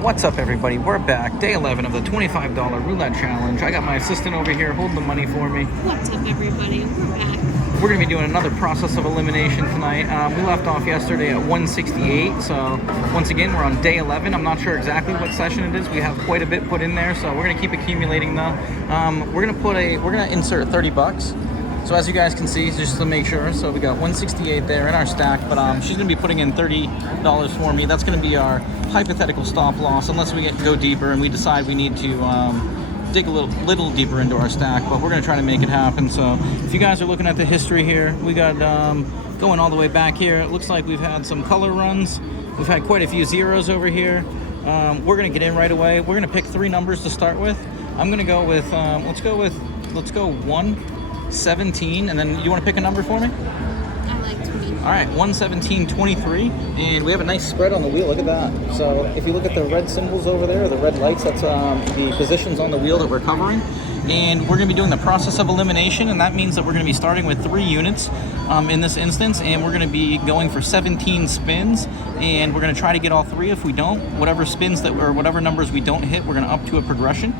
What's up, everybody? We're back. Day 11 of the $25 Roulette Challenge. I got my assistant over here holding the money for me. What's up, everybody? We're back. We're going to be doing another process of elimination tonight. We left off yesterday at 168, so once again, we're on day 11. I'm not sure exactly what session it is. We have quite a bit put in there, so we're going to keep accumulating though. We're going to insert 30 bucks. So as you guys can see, just to make sure, so we got 168 there in our stack, but she's going to be putting in $30 for me. That's going to be our hypothetical stop loss, unless we go deeper and we decide we need to dig a little deeper into our stack, but we're going to try to make it happen. So if you guys are looking at the history here, we got going all the way back here. It looks like we've had some color runs. We've had quite a few zeros over here. We're going to get in right away. We're going to pick three numbers to start with. I'm going to go with, let's go 117, and then you want to pick a number for me? I like 20. All right, 117, 23, and we have a nice spread on the wheel. Look at that. So if you look at the red symbols over there, the red lights, that's the positions on the wheel that we're covering. And we're going to be doing the process of elimination, and that means that we're going to be starting with 3 units in this instance, and we're going to be going for 17 spins, and we're going to try to get all 3. If we don't, whatever spins or whatever numbers we don't hit, we're going to up to a progression.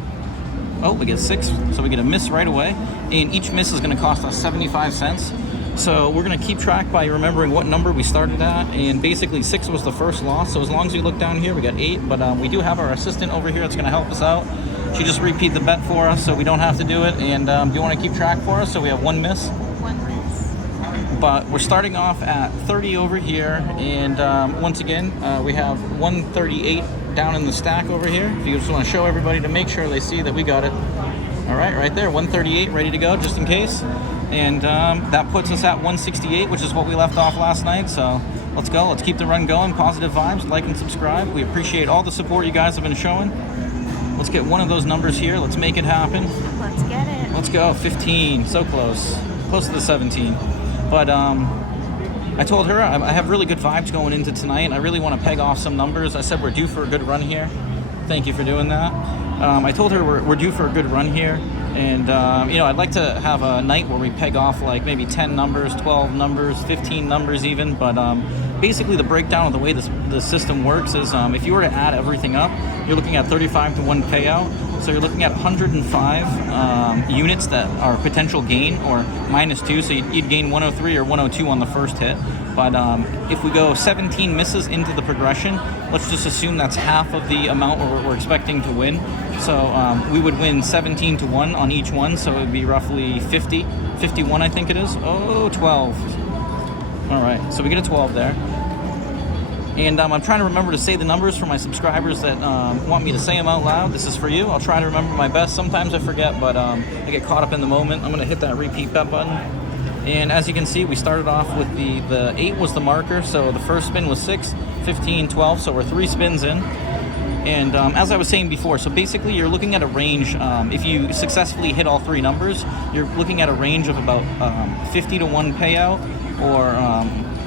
Oh, we get 6, so we get a miss right away, and each miss is going to cost us 75 cents. So we're going to keep track by remembering what number we started at, and basically 6 was the first loss. So as long as you look down here, we got 8, but we do have our assistant over here that's going to help us out. She just repeat the bet for us, so we don't have to do it. And do you want to keep track for us? So we have 1 miss. 1 miss. But we're starting off at 30 over here, and once again, we have 138 down in the stack over here. If you just want to show everybody to make sure they see that we got it. All right, right there, 138 ready to go just in case. And that puts us at 168, which is what we left off last night. So let's go. Let's keep the run going. Positive vibes. Like and subscribe. We appreciate all the support you guys have been showing. Let's get one of those numbers here. Let's make it happen. Let's get it. Let's go. 15. So close. Close to the 17. But I told her I have really good vibes going into tonight. I really want to peg off some numbers. I said we're due for a good run here. Thank you for doing that. I told her we're due for a good run here. And, you know, I'd like to have a night where we peg off like maybe 10 numbers, 12 numbers, 15 numbers even. But basically the breakdown of the way the system works is if you were to add everything up, you're looking at 35 to 1 payout. So you're looking at 105 units that are potential gain or -2. So you'd gain 103 or 102 on the first hit. But if we go 17 misses into the progression, let's just assume that's half of the amount we're expecting to win. So we would win 17 to 1 on each one. So it would be roughly 50, 51 I think it is. Oh, 12. All right, so we get a 12 there. And I'm trying to remember to say the numbers for my subscribers that want me to say them out loud. This is for you. I'll try to remember my best. Sometimes I forget, but I get caught up in the moment. I'm going to hit that repeat bet button. And as you can see, we started off with the 8 was the marker. So the first spin was 6, 15, 12. So we're 3 spins in. And as I was saying before, so basically you're looking at a range. If you successfully hit all 3 numbers, you're looking at a range of about 50 to 1 payout or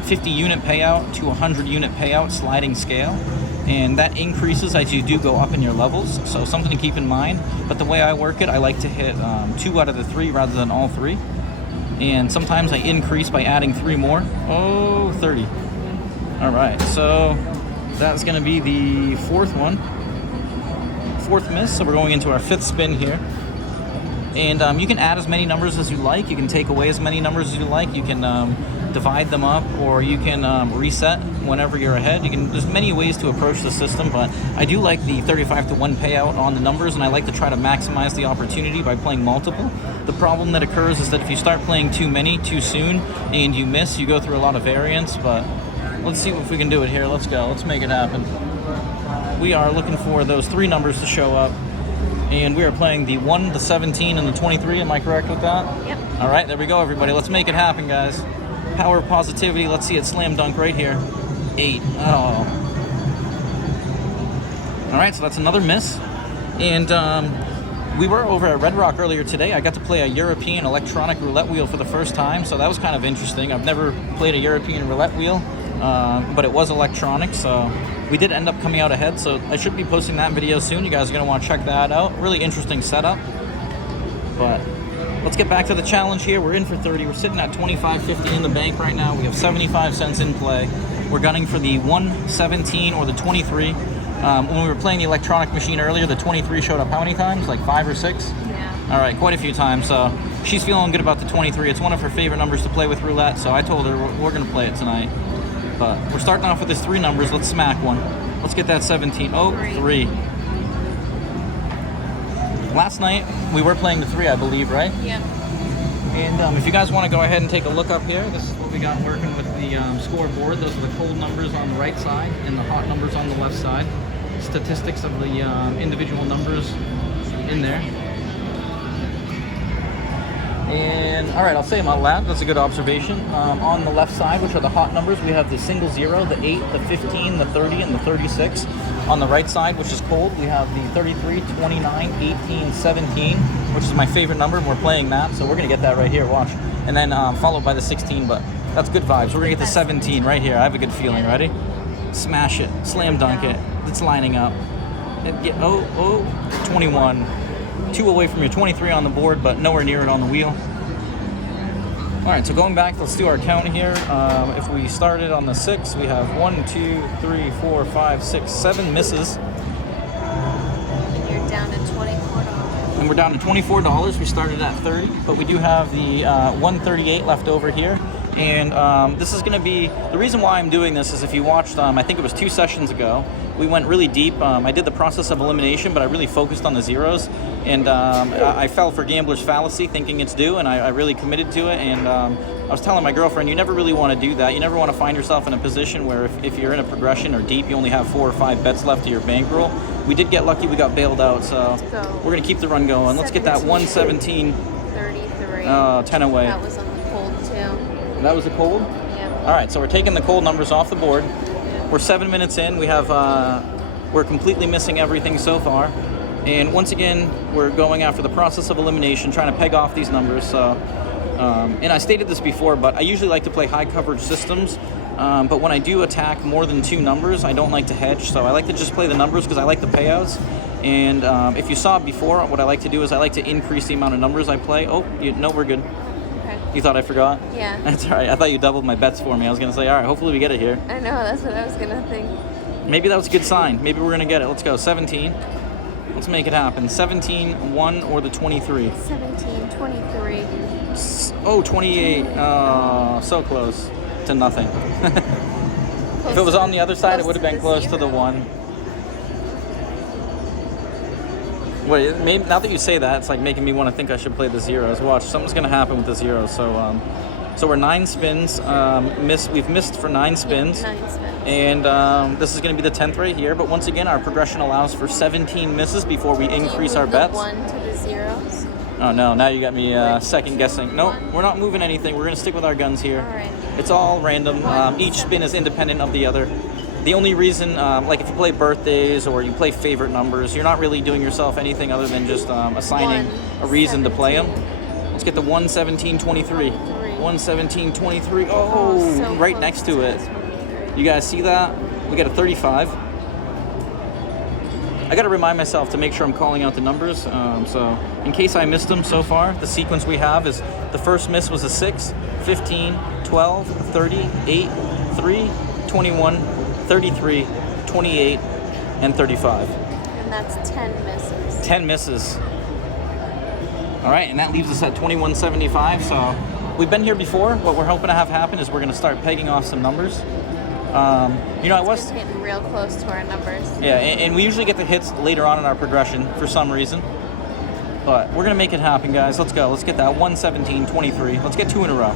50 unit payout to 100 unit payout sliding scale, and that increases as you do go up in your levels, so something to keep in mind. But the way I work it, I like to hit 2 out of the 3 rather than all 3, and sometimes I increase by adding 3 more. Oh, 30. All right, so that's going to be the 4th one, 4th miss. So we're going into our 5th spin here. And you can add as many numbers as you like. You can take away as many numbers as you like. You can divide them up, or you can reset whenever you're ahead. There's many ways to approach the system, but I do like the 35 to 1 payout on the numbers, and I like to try to maximize the opportunity by playing multiple. The problem that occurs is that if you start playing too many too soon and you miss, you go through a lot of variance. But let's see if we can do it here. Let's go. Let's make it happen. We are looking for those 3 numbers to show up. And we are playing the 1, the 17, and the 23. Am I correct with that? Yep. All right, there we go, everybody. Let's make it happen, guys. Power of positivity. Let's see it slam dunk right here. 8. Oh. All right, so that's another miss. And we were over at Red Rock earlier today. I got to play a European electronic roulette wheel for the first time, so that was kind of interesting. I've never played a European roulette wheel, but it was electronic, so we did end up coming out ahead, so I should be posting that video soon. You guys are going to want to check that out. Really interesting setup. But let's get back to the challenge here. We're in for 30. We're sitting at $25.50 in the bank right now. We have 75 cents in play. We're gunning for the 117 or the 23. When we were playing the electronic machine earlier, the 23 showed up how many times? Like 5 or 6? Yeah. All right, quite a few times. So she's feeling good about the 23. It's one of her favorite numbers to play with roulette. So I told her we're going to play it tonight. But we're starting off with this 3 numbers. Let's smack one. Let's get that 17. Oh, 3. Last night we were playing the 3, I believe, right? Yep. And if you guys want to go ahead and take a look up here, this is what we got working with the scoreboard. Those are the cold numbers on the right side and the hot numbers on the left side. Statistics of the individual numbers in there. And all right, I'll say them out loud. That's a good observation. On the left side, which are the hot numbers, we have the single 0, the 8, the 15, the 30, and the 36. On the right side, which is cold, we have the 33, 29, 18, 17, which is my favorite number, and we're playing that, so we're going to get that right here, watch. And then followed by the 16, but that's good vibes. We're going to get the 17 right here. I have a good feeling. Ready? Smash it. Slam dunk it. It's lining up. 21. 2 away from your 23 on the board, but nowhere near it on the wheel. All right, so going back, let's do our count here. If we started on the 6, we have 1, 2, 3, 4, 5, 6, 7 misses. And you're down to $24. And we're down to $24. We started at 30, but we do have the 138 left over here. And this is going to be, the reason why I'm doing this is if you watched, I think it was 2 sessions ago, we went really deep. I did the process of elimination, but I really focused on the zeros. And I fell for gambler's fallacy, thinking it's due, and I really committed to it. And I was telling my girlfriend, you never really want to do that. You never want to find yourself in a position where if you're in a progression or deep, you only have 4 or 5 bets left to your bankroll. We did get lucky. We got bailed out, so we're going to keep the run going. Let's get that 117. 33. 10 away. That was on the cold, too. That was a cold? Yeah. All right, so we're taking the cold numbers off the board. We're 7 minutes in. We have, we're completely missing everything so far. And once again, we're going after the process of elimination, trying to peg off these numbers. So, and I stated this before, but I usually like to play high coverage systems. But when I do attack more than 2 numbers, I don't like to hedge. So I like to just play the numbers because I like the payouts. And if you saw before, what I like to do is I like to increase the amount of numbers I play. Oh, no, we're good. You thought I forgot? Yeah. That's all right. I thought you doubled my bets for me. I was going to say, all right, hopefully we get it here. I know, that's what I was going to think. Maybe that was a good sign. Maybe we're going to get it. Let's go. 17. Let's make it happen. 17, 1, or the 23. 17, 23. Oh, 28. So close to nothing. If it was on the other side, it would have been close to the 1. Wait, maybe, now that you say that, it's like making me want to think I should play the zeros. Watch, something's going to happen with the zeros. So, so we're 9 spins. We've missed for 9 spins. 9 spins. And this is going to be the 10th right here. But once again, our progression allows for 17 misses before we increase our bets. 1 to the zeros. Oh no, now you got me second guessing. Nope, we're not moving anything. We're going to stick with our guns here. All right. It's all random. Each spin is independent of the other. The only reason, like if you play birthdays or you play favorite numbers, you're not really doing yourself anything other than just assigning a reason to play them. Let's get the 117.23. 117.23. Oh, so right next to it. You guys see that? We got a 35. I got to remind myself to make sure I'm calling out the numbers. So in case I missed them so far, the sequence we have is the first miss was a 6, 15, 12, 30, 8, 3, 21, 33, 28, and 35. And that's 10 misses. 10 misses. All right, and that leaves us at 21.75. So we've been here before. What we're hoping to have happen is we're going to start pegging off some numbers. You know, I was getting real close to our numbers. Yeah, and we usually get the hits later on in our progression for some reason. But we're going to make it happen, guys. Let's go. Let's get that 117.23. Let's get 2 in a row.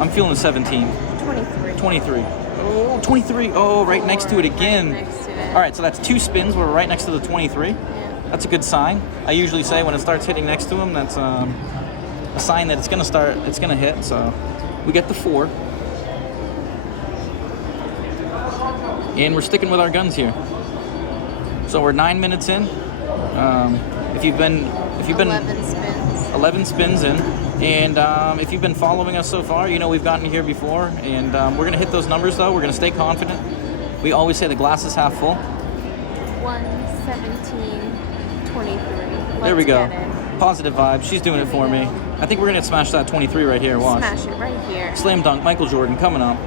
I'm feeling 17. 23. 23. Oh, 23. Oh, right next to it again. Right next to it. All right, so that's 2 spins. We're right next to the 23. Yeah. That's a good sign. I usually say when it starts hitting next to them, that's a sign that it's going to hit. So we get the 4. And we're sticking with our guns here. So we're 9 minutes in. If you've been 11 spins. 11 spins in, and if you've been following us so far, you know we've gotten here before, and we're gonna hit those numbers though. We're gonna stay confident. We always say the glass is half full. 117.23. There we go. Positive vibes. She's doing it for me. I think we're gonna smash that 23 right here. Watch. Smash it right here. Slam dunk. Michael Jordan coming up.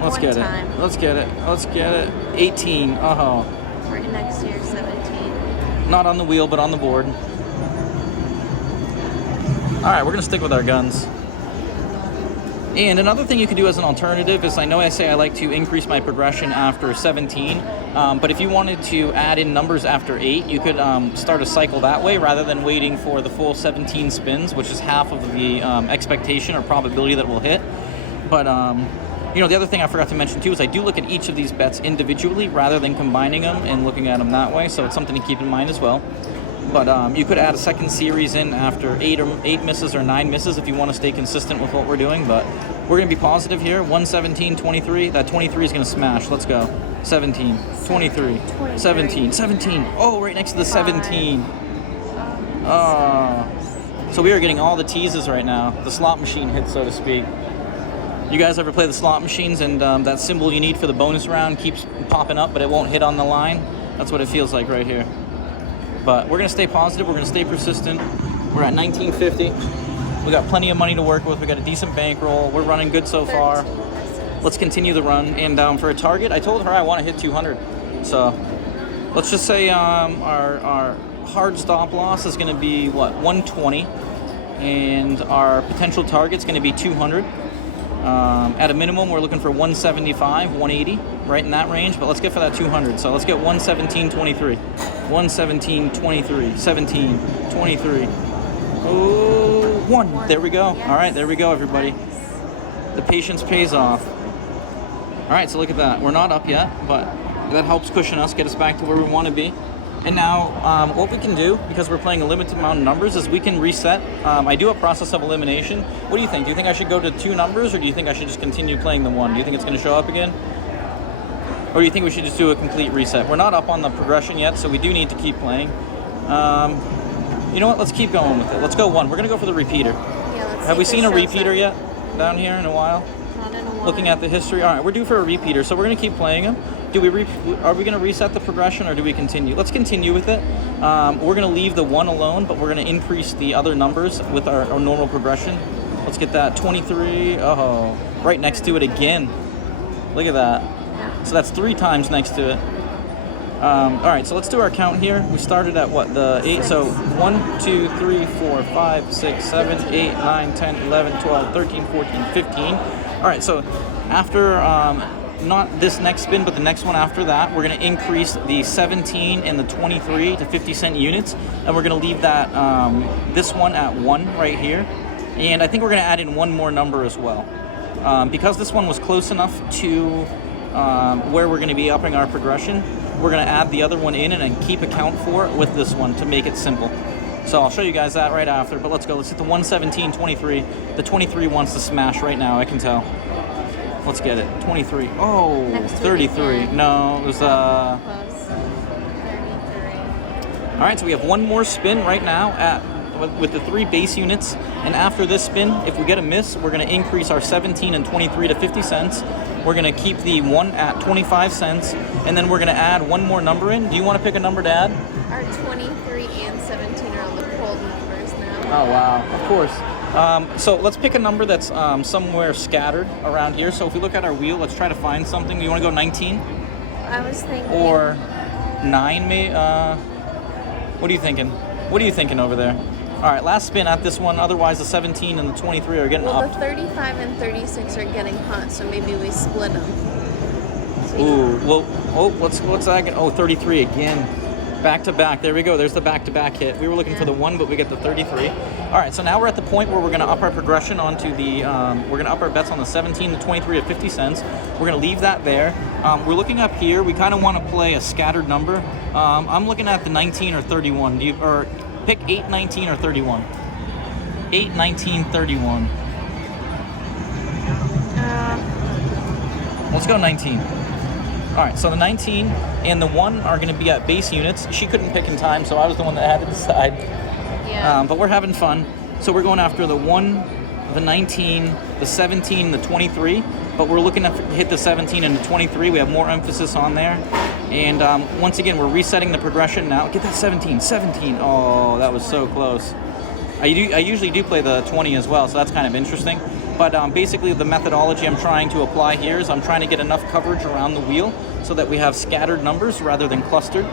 Let's get it. Let's get it. Let's get it. 18. Oh. Right next to your 17. Not on the wheel, but on the board. All right, we're gonna stick with our guns. And another thing you could do as an alternative is, I say I like to increase my progression after 17, but if you wanted to add in numbers after 8, you could start a cycle that way rather than waiting for the full 17 spins, which is half of the expectation or probability that will hit. But you know, the other thing I forgot to mention too is I do look at each of these bets individually rather than combining them and looking at them that way, so it's something to keep in mind as well. But you could add a second series in after 8 misses or 9 misses if you want to stay consistent with what we're doing. But we're going to be positive here. 117, 23. That 23 is going to smash. Let's go. 17, 23, 17, 17. Oh, right next to the 17. Oh. So we are getting all the teases right now. The slot machine hit, so to speak. You guys ever play the slot machines and that symbol you need for the bonus round keeps popping up, but it won't hit on the line? That's what it feels like right here. But we're going to stay positive. We're going to stay persistent. We're at 1950. We got plenty of money to work with. We got a decent bankroll. We're running good so far. Let's continue the run. And for a target, I told her I want to hit 200. So let's just say our hard stop loss is going to be, what, 120. And our potential target's going to be 200. At a minimum, we're looking for 175, 180, right in that range. But let's get for that 200. So let's get 117.23. 117.23. 17, 23. Oh, 1. There we go. Yes. All right, there we go, everybody. The patience pays off. All right, so look at that. We're not up yet, but that helps cushion us, get us back to where we want to be. And now, what we can do, because we're playing a limited amount of numbers, is we can reset. I do a process of elimination. What do you think? Do you think I should go to 2 numbers, or do you think I should just continue playing the 1? Do you think it's going to show up again? Or do you think we should just do a complete reset? We're not up on the progression yet, so we do need to keep playing. You know what? Let's keep going with it. Let's go 1. We're going to go for the repeater. Yeah, let's Have we see seen if a it shows repeater up. yet down here in a while? Not in a while. Looking at the history. All right, we're due for a repeater, so we're going to keep playing them. Are we going to reset the progression, or do we continue? Let's continue with it. We're going to leave the 1 alone, but we're going to increase the other numbers with our normal progression. Let's get that 23. Oh, right next to it again. Look at that. So that's 3 times next to it. All right, so let's do our count here. We started at what, the 8? So 1, 2, 3, 4, 5, 6, 7, 8, 9, 10, 11, 12, 13, 14, 15. All right, so after not this next spin, but the next one after that, we're going to increase the 17 and the 23 to 50-cent units, and we're going to leave that this one at 1 right here. And I think we're going to add in 1 more number as well, because this one was close enough to where we're going to be upping our progression. We're going to add the other one in and then keep account for it with this one to make it simple. So I'll show you guys that right after, but let's go. Let's hit the 117.23. The 23 wants to smash right now, I can tell. Let's get it. 23. Oh, Next to it 33. again. No, it was Close. 33. All right, so we have 1 more spin right now with the 3 base units, and after this spin, if we get a miss, we're going to increase our 17 and 23 to 50 cents. We're going to keep the 1 at 25 cents, and then we're going to add 1 more number in. Do you want to pick a number to add? Our 23 and 17 are on the cold numbers now. Oh, wow. Of course. So let's pick a number that's somewhere scattered around here. So if we look at our wheel, let's try to find something. You want to go 19? I was thinking. Or 9, maybe? What are you thinking? What are you thinking over there? All right, last spin at this one. Otherwise, the 17 and the 23 are getting Well, up. the 35 and 36 are getting hot, so maybe we split them. Ooh, well, oh, what's that again? Oh, 33 again. Back to back. There we go. There's the back-to-back hit. We were looking for the 1, but we get the 33. All right, so now we're at the point where we're going to up our progression onto the, we're going to up our bets on the 17, the 23 at 50 cents. We're going to leave that there. We're looking up here. We kind of want to play a scattered number. I'm looking at the 19 or 31. Or pick 8, 19, or 31. 8, 19, 31. Let's go 19. All right, so the 19 and the 1 are going to be at base units. She couldn't pick in time, so I was the one that had to decide. Yeah. But we're having fun. So we're going after the 1, the 19, the 17, the 23. But we're looking to hit the 17 and the 23. We have more emphasis on there. And once again, we're resetting the progression now. Get that 17. 17. Oh, that was so close. I usually do play the 20 as well, so that's kind of interesting. But basically the methodology I'm trying to apply here is I'm trying to get enough coverage around the wheel so that we have scattered numbers rather than clustered.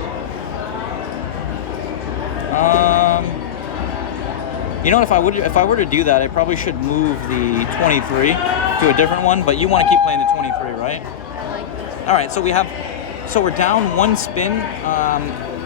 You know, if I were to do that, I probably should move the 23 to a different one, but you want to keep playing the 23, right? I like this. All right, so we're down one spin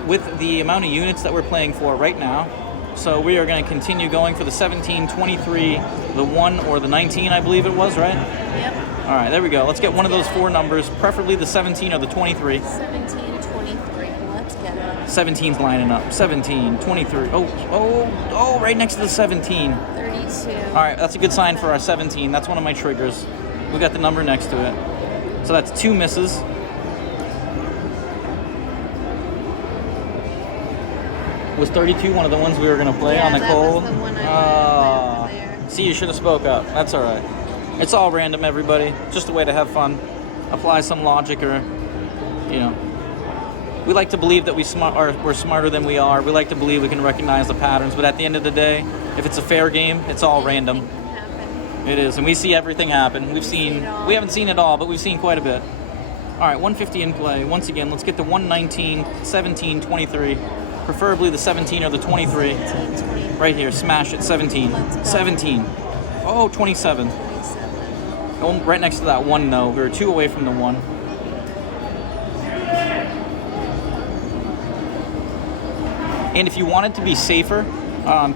with the amount of units that we're playing for right now. So we are going to continue going for the 17, 23, the 1, or the 19, I believe it was, right? Yep. All right, there we go. Let's get one of those four numbers, preferably the 17 or the 23. 17, 23. Let's get it. 17's lining up. 17, 23. Oh, right next to the 17. 32. All right, that's a good sign for our 17. That's one of my triggers. We got the number next to it. So that's 2 misses. Was 32 one of the ones we were going to play Yeah, on the that cold? was the one I wanted to play over there. See, you should have spoke up. That's all right. It's all random, everybody. Just a way to have fun. Apply some logic or, you know. We like to believe that we're smarter than we are. We like to believe we can recognize the patterns. But at the end of the day, if it's a fair game, it's all random. Anything can happen. It is, and we see everything happen. We haven't seen it all, but we've seen quite a bit. All right, 150 in play. Once again, let's get the 119, 17, 23. Preferably the 17 or the 23. 17, 20. Right here, smash it, 17. Let's go. 17. Oh, 27. 27. Oh, right next to that 1, though. We were 2 away from the 1. And if you wanted to be safer,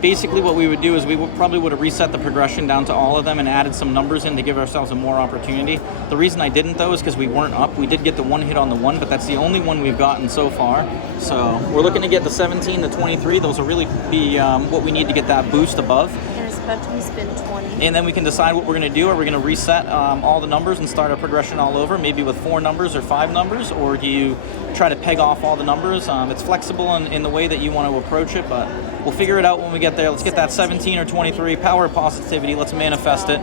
basically what we would do is we probably would have reset the progression down to all of them and added some numbers in to give ourselves a more opportunity. The reason I didn't, though, is because we weren't up. We did get the 1 hit on the 1, but that's the only one we've gotten so far. So we're looking to get the 17, the 23. Those will really be what we need to get that boost above. And it's about to be spin 20. And then we can decide what we're going to do. Are we going to reset all the numbers and start our progression all over, maybe with 4 numbers or 5 numbers, or do you try to peg off all the numbers? It's flexible in the way that you want to approach it, but we'll figure it out when we get there. Let's get that 17 or 23. Power of positivity. Let's manifest it.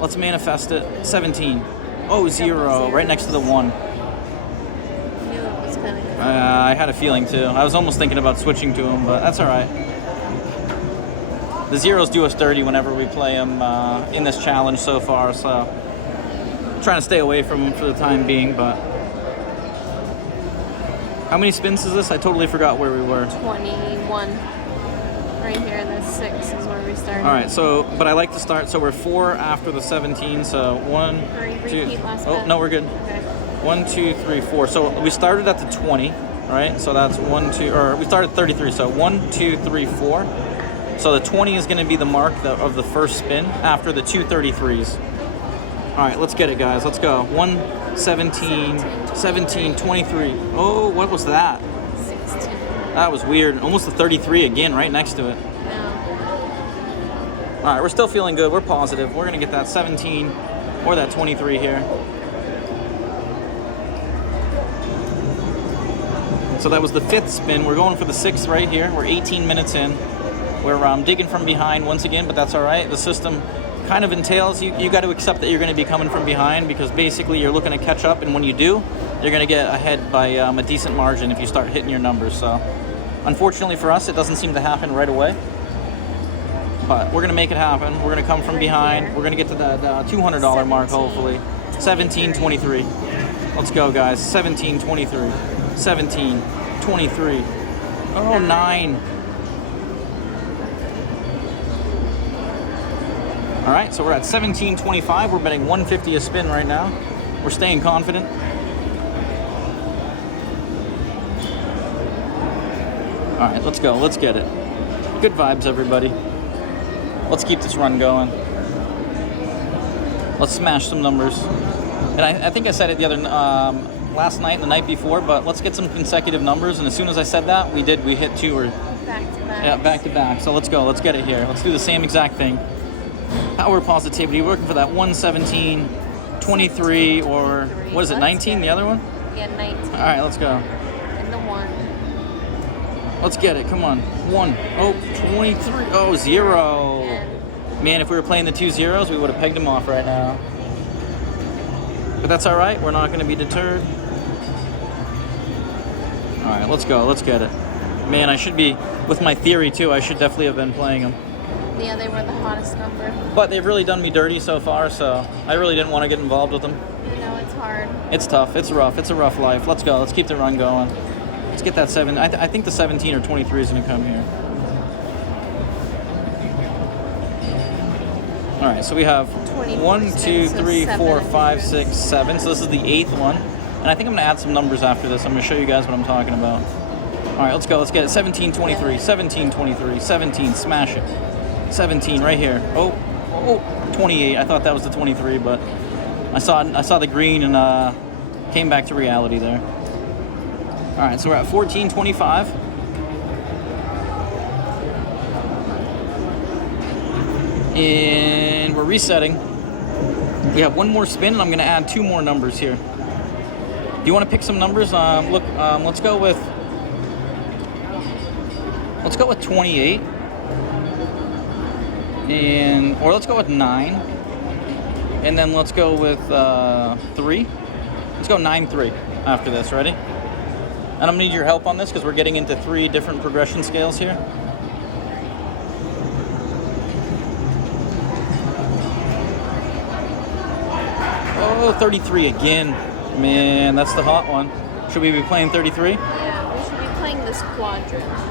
Let's manifest it. 17. Oh, 0. Right next to the 1. Knew it was coming. I had a feeling, too. I was almost thinking about switching to him, but that's all right. The zeros do us dirty whenever we play them in this challenge so far, so I'm trying to stay away from them for the time being, but... How many spins is this? I totally forgot where we were. 21. Right here, the 6 is where we started. All right, so, but I like to start, so we're 4 after the 17, so 1, Hurry, 2... repeat last Oh, bit. no, we're good. Okay. 1, 2, 3, 4. So we started at the 20, right? So that's 1, 2, or we started 33, so 1, 2, 3, 4. So the 20 is going to be the mark of the first spin after the 2 33s. All right, let's get it, guys. Let's go. 1, 17, 17, 23. Oh, what was that? 16. That was weird. Almost the 33 again, right next to it. No. All right, we're still feeling good. We're positive. We're going to get that 17 or that 23 here. So that was the 5th spin. We're going for the 6th right here. We're 18 minutes in. We're digging from behind once again, but that's all right. The system kind of entails you got to accept that you're going to be coming from behind because basically you're looking to catch up, and when you do, you're going to get ahead by a decent margin if you start hitting your numbers. So unfortunately for us, it doesn't seem to happen right away, but we're going to make it happen. We're going to come from behind. We're going to get to that $200 mark, hopefully. 17, 23. Let's go, guys. 17, 23. 17, 23. Oh, 9. All right, so we're at 17.25. We're betting 150 a spin right now. We're staying confident. All right, let's go. Let's get it. Good vibes, everybody. Let's keep this run going. Let's smash some numbers. And I think I said it the other last night and the night before, but let's get some consecutive numbers. And as soon as I said that, we did. We hit 2 or Back to back. yeah, back to back. So let's go. Let's get it here. Let's do the same exact thing. Power positivity. We're looking for that 117, 23, or what is it, 19? The other one? Yeah, 19. All right, let's go. And the 1. Let's get it. Come on. 1. Oh, 23. Oh, 0. And Man, if we were playing the 2 zeros, we would have pegged them off right now. But that's all right. We're not going to be deterred. All right, let's go. Let's get it. Man, I should be, with my theory too, I should definitely have been playing them. Yeah, they were the hottest number. But they've really done me dirty so far, so I really didn't want to get involved with them. You know, it's hard. It's tough. It's rough. It's a rough life. Let's go. Let's keep the run going. Let's get that 7. I think the 17 or 23 is going to come here. All right, so we have 1, 2, 3, 4, 5, 6, 7. So this is the 8th one. And I think I'm going to add some numbers after this. I'm going to show you guys what I'm talking about. All right, let's go. Let's get it. 17, 23, 17, 23, 17. Smash it. 17 right here. Oh, 28. I thought that was the 23, but I saw the green and came back to reality there. All right, so we're at 14.25. And we're resetting. We have one more spin, and I'm going to add 2 more numbers here. Do you want to pick some numbers? Let's go with 28, or let's go with 9, and then let's go with 3. Let's go 9-3 after this. Ready? And I'm gonna need your help on this because we're getting into 3 different progression scales here. Oh, 33 again. Man, that's the hot one. Should we be playing 33? Yeah, we should be playing this quadrant with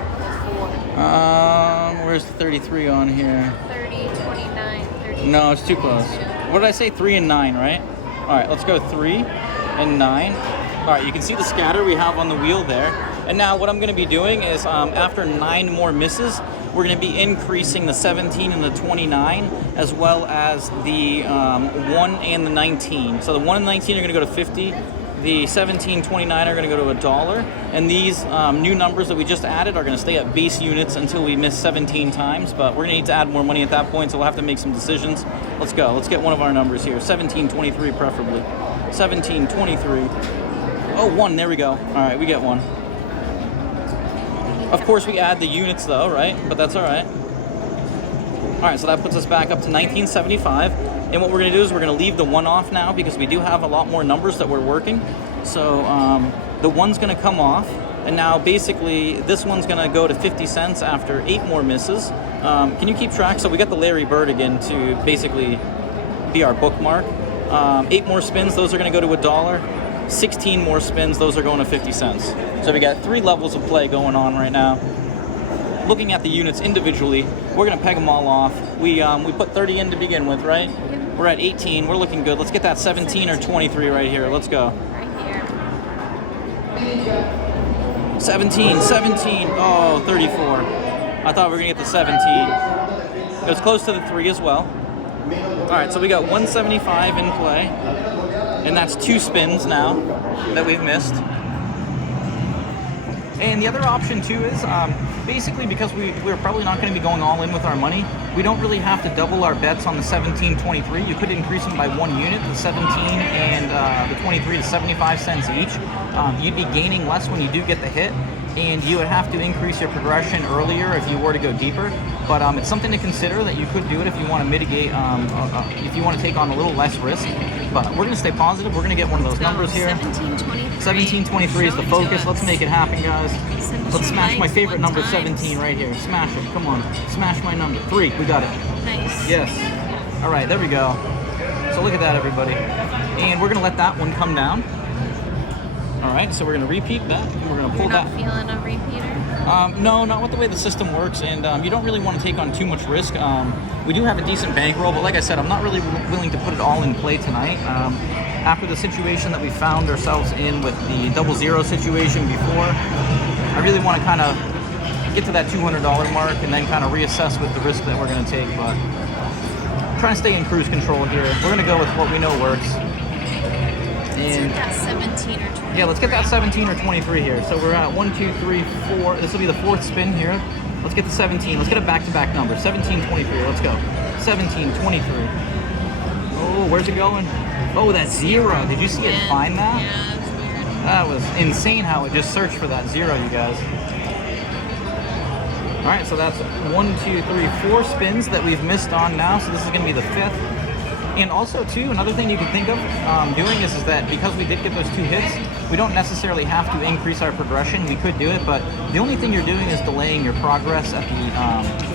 4. Where's the 33 on here? 30, 29, 30. No, it's too close. What did I say? 3 and 9, right? All right, let's go 3 and 9. All right, you can see the scatter we have on the wheel there. And now what I'm going to be doing is after 9 more misses, we're going to be increasing the 17 and the 29, as well as the 1 and the 19. So the 1 and 19 are going to go to 50. The 17, 29 are going to go to $1. And these new numbers that we just added are going to stay at base units until we miss 17 times. But we're going to need to add more money at that point, so we'll have to make some decisions. Let's go. Let's get one of our numbers here. 17, 23 preferably. 17, 23. Oh, 1. There we go. All right, we get 1. Of course, we add the units though, right? But that's all right. All right, so that puts us back up to 1975. And what we're going to do is we're going to leave the 1 off now because we do have a lot more numbers that we're working. So the 1's going to come off. And now basically this one's going to go to 50 cents after 8 more misses. Can you keep track? So we got the Larry Bird again to basically be our bookmark. 8 more spins, those are going to go to $1. 16 more spins, those are going to 50 cents. So we got 3 levels of play going on right now. Looking at the units individually, we're going to peg them all off. We put 30 in to begin with, right? Yep. We're at 18. We're looking good. Let's get that 17 or 23 right here. Let's go. Right here. 17, 17. Oh, 34. I thought we were going to get the 17. It was close to the 3 as well. All right, so we got 175 in play. And that's 2 spins now that we've missed. And the other option too is basically because we're probably not going to be going all in with our money, we don't really have to double our bets on the 17-23. You could increase them by 1 unit, the 17 and the 23 to 75 cents each. You'd be gaining less when you do get the hit, and you would have to increase your progression earlier if you were to go deeper. But it's something to consider that you could do it if you want to mitigate, if you want to take on a little less risk. But we're going to stay positive. We're going to get one of those numbers here. 17-23 is the focus. Let's make it happen, guys. Let's smash my favorite number, 17, right here. Smash it. Come on. Smash my number. 3. We got it. Nice. Yes. All right, there we go. So look at that, everybody. And we're going to let that one come down. All right, so we're going to repeat that. And we're going to pull You're not that. feeling a repeater? No, not with the way the system works, and you don't really want to take on too much risk. We do have a decent bankroll, but like I said, I'm not really willing to put it all in play tonight. After the situation that we found ourselves in with the 0-0 situation before, I really want to kind of get to that $200 mark and then kind of reassess with the risk that we're going to take. But I'm trying to stay in cruise control here. We're going to go with what we know works. And so that 17 or 23. Yeah, let's get that 17 or 23 here. So we're at 1, 2, 3, 4. This will be the 4th spin here. Let's get the 17. Let's get a back-to-back number. 17, 23. Let's go. 17, 23. Oh, where's it going? Oh, that's 0. Did you see it find that? Yeah, it's weird. That was insane how it just searched for that 0, you guys. All right, so that's 1, 2, 3, 4 spins that we've missed on now. So this is going to be the 5th. And also, too, another thing you can think of doing is that because we did get those 2 hits, We don't necessarily have to increase our progression. We could do it, but the only thing you're doing is delaying your progress at the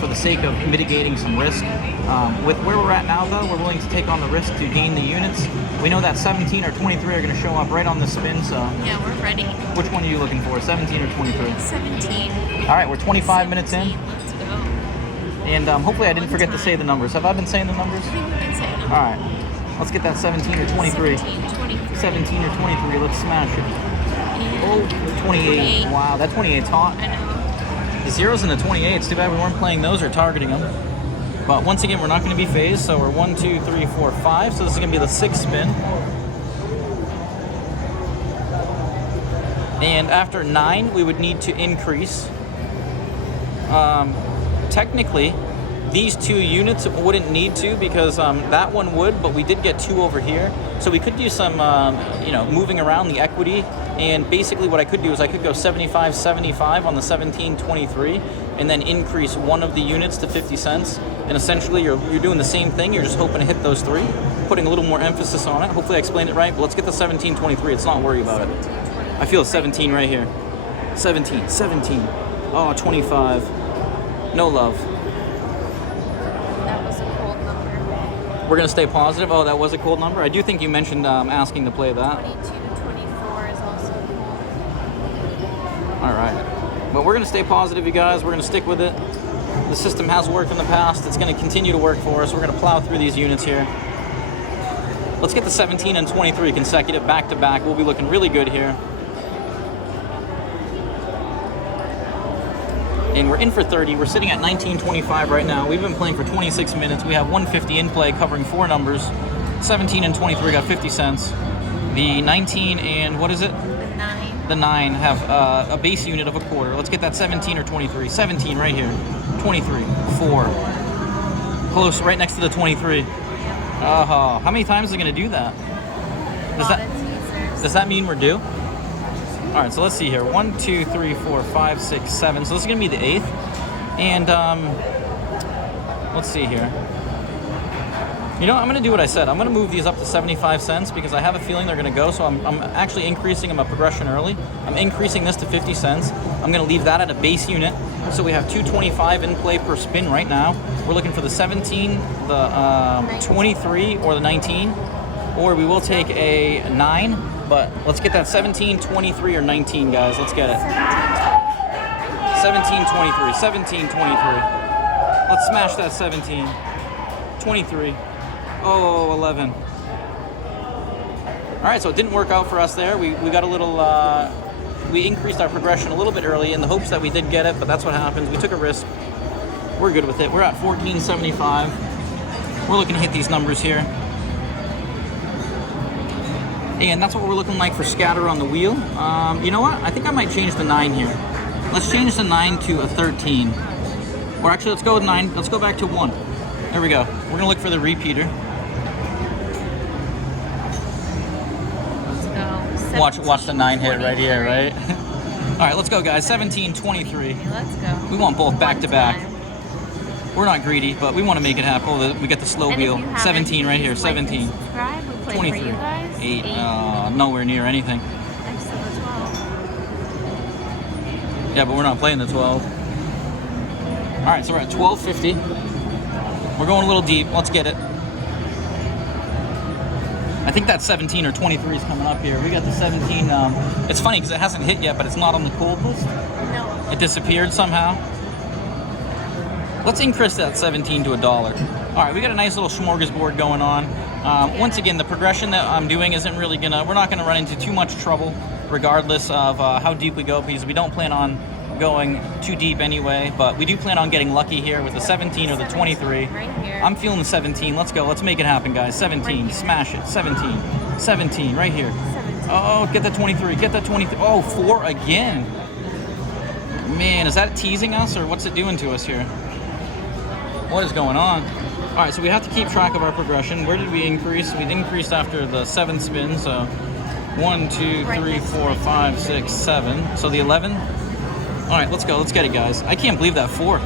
for the sake of mitigating some risk. With where we're at now, though, we're willing to take on the risk to gain the units. We know that 17 or 23 are going to show up right on the spin, so... Yeah, we're ready. Which one are you looking for, 17 or 23? 17. All right, we're 25 minutes in. Let's go. And hopefully I didn't forget to say the numbers. Have I been saying the numbers? I think we've been saying them. All right. Let's get that 17 or 23. 17, 23. 17 or 23. Let's smash it. And Oh, 28. Wow, that 28's hot. I know. The zeros and the 28's. Too bad we weren't playing those or targeting them. But once again, we're not going to be phased. So we're 1, 2, 3, 4, 5. So this is going to be the 6th spin. And after 9, we would need to increase. Technically, these 2 units wouldn't need to because that one would, but we did get 2 over here. So we could do some, moving around the equity. And basically what I could do is I could go 75, 75 on the 17, 23, and then increase one of the units to 50 cents. And essentially you're doing the same thing. You're just hoping to hit those 3, putting a little more emphasis on it. Hopefully I explained it right, but let's get the 17, 23. Let's not worry about it. I feel 17 right here. 17, 17. Oh, 25. No love. That was a cold number. We're going to stay positive. Oh, that was a cold number. I do think you mentioned asking to play that. 22 to 24 is also cold. All right. But we're going to stay positive, you guys. We're going to stick with it. The system has worked in the past. It's going to continue to work for us. We're going to plow through these units here. Let's get the 17 and 23 consecutive back to back. We'll be looking really good here. And we're in for 30. We're sitting at 19.25 right now. We've been playing for 26 minutes. We have 150 in play covering 4 numbers. 17 and 23 got 50 cents. The 19 and what is it? The 9. The 9 have a base unit of a quarter. Let's get that 17 or 23. 17 right here. 23. 4. Close, right next to the 23. How many times is it going to do that? Does that mean we're due? All right, so let's see here. 1, 2, 3, 4, 5, 6, 7. So this is going to be the 8th. And let's see here. You know, I'm going to do what I said. I'm going to move these up to 75 cents because I have a feeling they're going to go. So I'm actually increasing them a progression early. I'm increasing this to 50 cents. I'm going to leave that at a base unit. So we have 225 in play per spin right now. We're looking for the 17, the 23, or the 19. Or we will take a 9. But let's get that 17, 23, or 19, guys. Let's get it. 17, 23. 17, 23. Let's smash that 17. 23. Oh, 11. All right, so it didn't work out for us there. We got a little... we increased our progression a little bit early in the hopes that we did get it, but that's what happens. We took a risk. We're good with it. We're at 14.75. We're looking to hit these numbers here. And that's what we're looking like for scatter on the wheel. You know what? I think I might change the 9 here. Let's change the 9 to a 13. Or actually, let's go with 9. Let's go back to 1. There we go. We're going to look for the repeater. Let's go. Watch the 9 hit right here, right? All right, let's go, guys. 17, 23. Let's go. We want both back to back. We're not greedy, but we want to make it happen. Oh, we get the slow wheel. 17 right here. 17. Subscribe. We play 23. for you guys. 8. Nowhere near anything. Next to the 12. Yeah, but we're not playing the 12. All right, so we're at 12.50. We're going a little deep. Let's get it. I think that 17 or 23 is coming up here. We got the 17. It's funny because it hasn't hit yet, but it's not on the cold list. No. It disappeared somehow. Let's increase that 17 to $1. All right, we got a nice little smorgasbord going on. Once again, the progression that I'm doing isn't really we're not gonna run into too much trouble regardless of how deep we go because we don't plan on going too deep anyway, but we do plan on getting lucky here with the 17 or the 23. Right here. I'm feeling the 17. Let's go. Let's make it happen, guys. 17. Smash it. 17. 17 right here. 17. Oh, get that 23. Get that 23. Oh, 4 again. Man, is that teasing us or what's it doing to us here? What is going on? All right, so we have to keep track of our progression. Where did we increase? We increased after the 7th spin, so 1, 2, 3, 4, 5, 6, 7. So the 11. All right, let's go. Let's get it, guys. I can't believe that 4.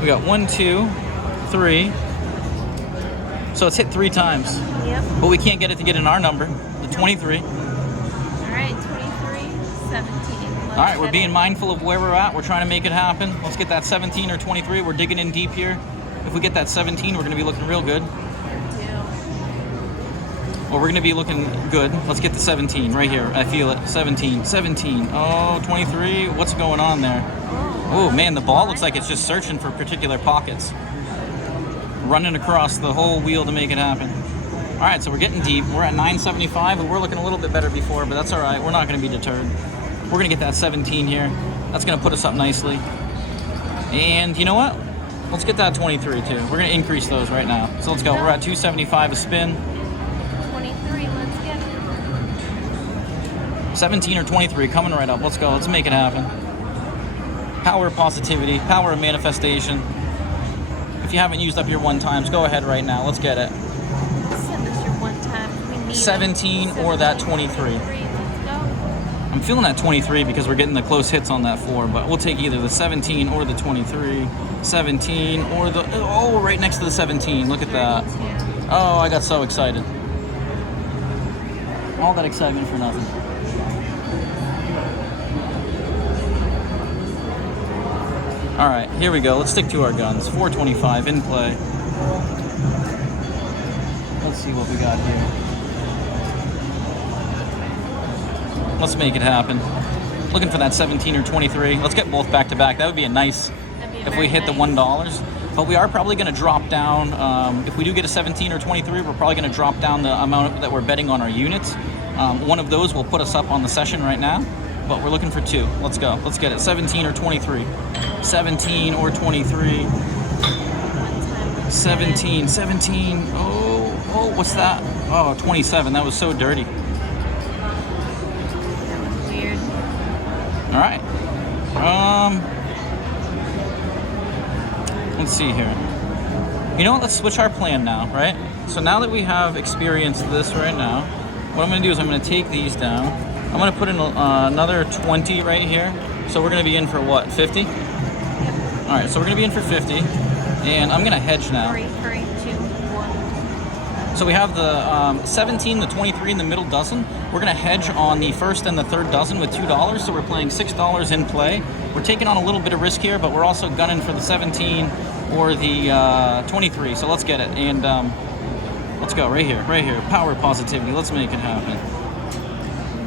We got 1, 2, 3, So it's hit 3 times. Yep. But we can't get it to get in our number, the 23. All right, 23, 17. All right, we're being mindful of where we're at. We're trying to make it happen. Let's get that 17 or 23. We're digging in deep here. If we get that 17, we're going to be looking real good. Well, we're going to be looking good. Let's get the 17 right here. I feel it. 17, 17. Oh, 23. What's going on there? Oh, man, the ball looks like it's just searching for particular pockets. Running across the whole wheel to make it happen. All right, so we're getting deep. We're at 975, and we're looking a little bit better before, but that's all right. We're not going to be deterred. We're going to get that 17 here. That's going to put us up nicely. And you know what? Let's get that 23 too. We're going to increase those right now. So let's go. We're at 275 a spin. 23, let's get it. 17 or 23 coming right up. Let's go. Let's make it happen. Power of positivity, power of manifestation. If you haven't used up your 1 times, go ahead right now. Let's get it. Send us your 1 time. We need 17 or that 23. Let's go. I'm feeling that 23 because we're getting the close hits on that 4, but we'll take either the 17 or the 23. 17 or the, oh, right next to the 17. Look at that. Oh, I got so excited. All that excitement for nothing. All right, here we go. Let's stick to our guns. 425 in play. Let's see what we got here. Let's make it happen. Looking for that 17 or 23. Let's get both back to back. That would be a nice if we hit the $1. But we are probably going to drop down. If we do get a 17 or 23, we're probably going to drop down the amount that we're betting on our units. One of those will put us up on the session right now. But we're looking for 2. Let's go. Let's get it. 17 or 23. 17 or 23. 17. 17. Oh, what's that? Oh, 27. That was so dirty. Weird. All right. Let's see here. You know what? Let's switch our plan now, right? So now that we have experienced this right now, what I'm going to do is I'm going to take these down. I'm going to put in another 20 right here. So we're going to be in for what, 50? Yep. All right, so we're going to be in for 50. And I'm going to hedge now. 3, 2, 1. So we have the 17, the 23 in the middle dozen. We're going to hedge on the first and the third dozen with $2. So we're playing $6 in play. We're taking on a little bit of risk here, but we're also gunning for the 17 or the 23. So let's get it. And let's go right here, right here. Power positivity. Let's make it happen.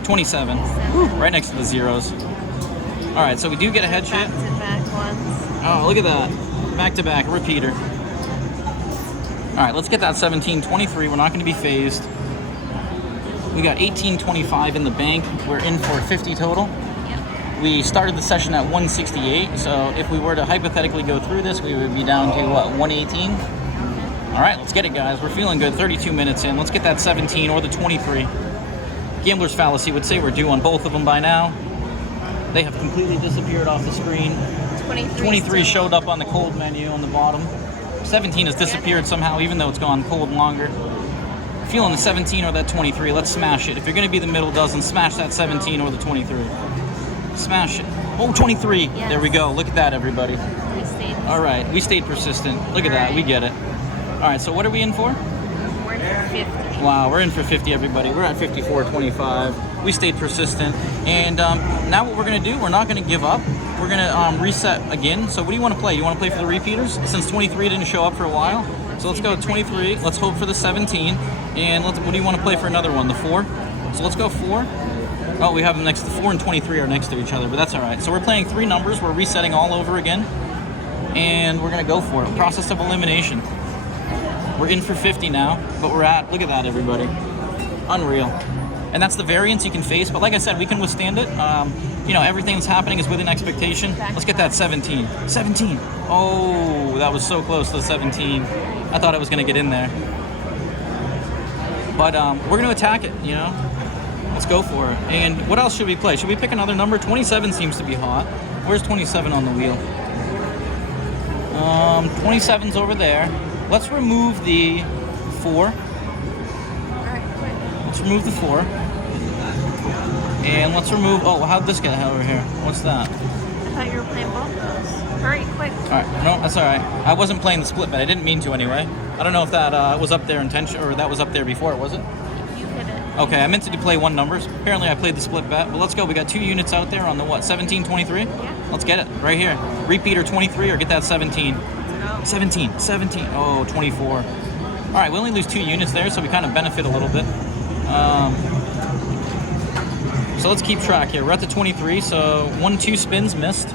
27. Woo, right next to the zeros. All right, so we do get a hedge hit. Back-to-back ones. Oh, look at that. Back-to-back, repeater. All right, let's get that 17.23. We're not going to be phased. We got 18.25 in the bank. We're in for 50 total. Yep. We started the session at 168, so if we were to hypothetically go through this, we would be down to, what, 118? All right, let's get it, guys. We're feeling good. 32 minutes in. Let's get that 17 or the 23. Gambler's fallacy would say we're due on both of them by now. They have completely disappeared off the screen. 23 showed up on the cold menu on the bottom. 17 has disappeared somehow, even though it's gone cold longer. Feeling the 17 or that 23. Let's smash it. If you're going to be the middle dozen, smash that 17 or the 23. Smash it. Oh, 23. Yes. There we go. Look at that, everybody. We stayed. All right. We stayed persistent. Look at that. We get it. All right. So what are we in for? We're in for 50. Wow. We're in for 50, everybody. We're at 54.25. We stayed persistent. And now what we're going to do, we're not going to give up. We're going to reset again. So what do you want to play? You want to play for the repeaters? Since 23 didn't show up for a while. So let's go with 23. Let's hope for the 17. And what do you want to play for another one? The 4? So let's go 4. Oh, we have them next. The 4 and 23 are next to each other, but that's all right. So we're playing 3 numbers. We're resetting all over again. And we're going to go for it. Process of elimination. We're in for 50 now, but we're at, look at that, everybody. Unreal. And that's the variance you can face, but like I said, we can withstand it. You know, everything that's happening is within expectation. Let's get that 17. 17. Oh, that was so close to the 17. I thought I was going to get in there. But we're going to attack it, you know. Let's go for it. And what else should we play? Should we pick another number? 27 seems to be hot. Where's 27 on the wheel? 27's over there. Let's remove the 4. Let's remove the 4. And let's remove, oh, how'd this get over here? What's that? thought you were playing both of those. Hurry, quick. All right, no, that's all right. I wasn't playing the split bet. I didn't mean to anyway. I don't know if that was up there intention or that was up there before, was it? You hit it. Okay, I meant to play one numbers. Apparently I played the split bet, but let's go. We got 2 units out there on the what, 17, 23? Yeah. Let's get it right here. Repeater 23 or get that 17. Let's go. 17. Oh, 24. All right, we only lose 2 units there, so we kind of benefit a little bit. So let's keep track here. We're at the 23, so 2 spins missed.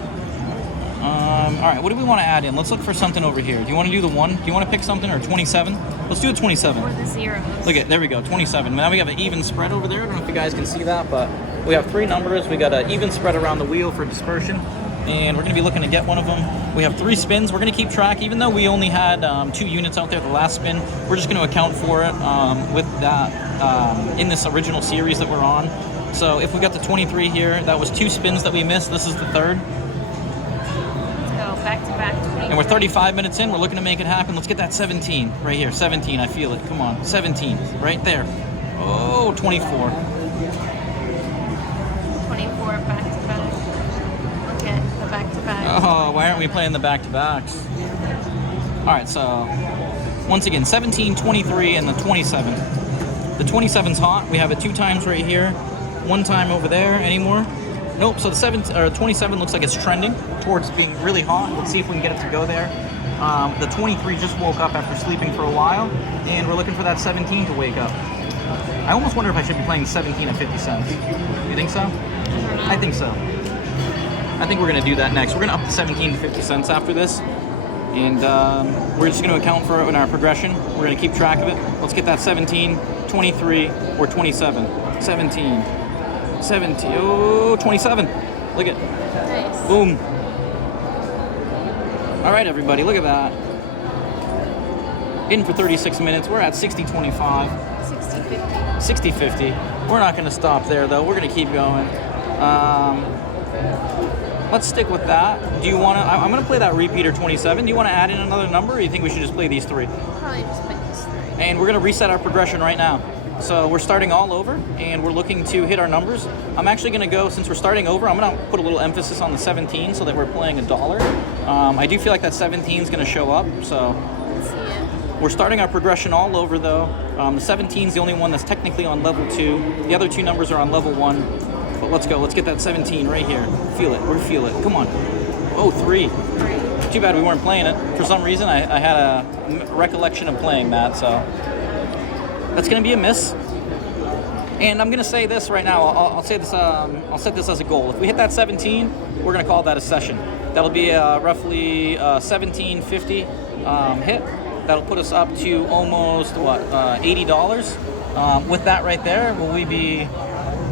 All right, what do we want to add in? Let's look for something over here. Do you want to do the 1? Do you want to pick something, or 27? Let's do a 27. Or the zeros. Look at, there we go, 27. Now we have an even spread over there. I don't know if you guys can see that, but we have 3 numbers. We got an even spread around the wheel for dispersion, and we're going to be looking to get one of them. We have 3 spins. We're going to keep track. Even though we only had 2 units out there the last spin, we're just going to account for it with that in this original series that we're on. So if we got the 23 here, that was 2 spins that we missed. This is the 3rd. Let's go back to back. 23. And we're 35 minutes in. We're looking to make it happen. Let's get that 17 right here. 17, I feel it. Come on. 17, right there. Oh, 24. 24 back to back. Look at the back to back. Oh, why aren't we playing the back-to-backs? All right, so once again, 17, 23, and the 27. The 27's hot. We have it 2 times right here. 1 time over there. Any more? Nope. So the 27 looks like it's trending towards being really hot. Let's see if we can get it to go there. The 23 just woke up after sleeping for a while, and we're looking for that 17 to wake up. I almost wonder if I should be playing 17 at 50 cents. You think so? I think so. I think we're going to do that next. We're going to up the 17 to 50 cents after this, and we're just going to account for it in our progression. We're going to keep track of it. Let's get that 17, 23, or 27. 17. 17. Oh, 27. Look at. Nice. Boom. All right, everybody, look at that. In for 36 minutes. We're at 60.25. 60-50. 60.50. We're not going to stop there, though. We're going to keep going. Let's stick with that. Do you want to... I'm going to play that repeater 27. Do you want to add in another number, or do you think we should just play these 3? Probably just play these 3. And we're going to reset our progression right now. So we're starting all over, and we're looking to hit our numbers. I'm actually going to go, since we're starting over, I'm going to put a little emphasis on the 17 so that we're playing $1. I do feel like that 17 is going to show up, so... Let's see it. We're starting our progression all over, though. The 17 is the only one that's technically on level 2. The other 2 numbers are on level 1. But let's go. Let's get that 17 right here. Feel it. We feel it. Come on. Oh, 3. Too bad we weren't playing it. For some reason, I had a recollection of playing that, so... That's going to be a miss. And I'm going to say this right now. I'll say this. I'll set this as a goal. If we hit that 17, we're going to call that a session. That'll be roughly 17.50 hit. That'll put us up to almost $80. With that right there, will we be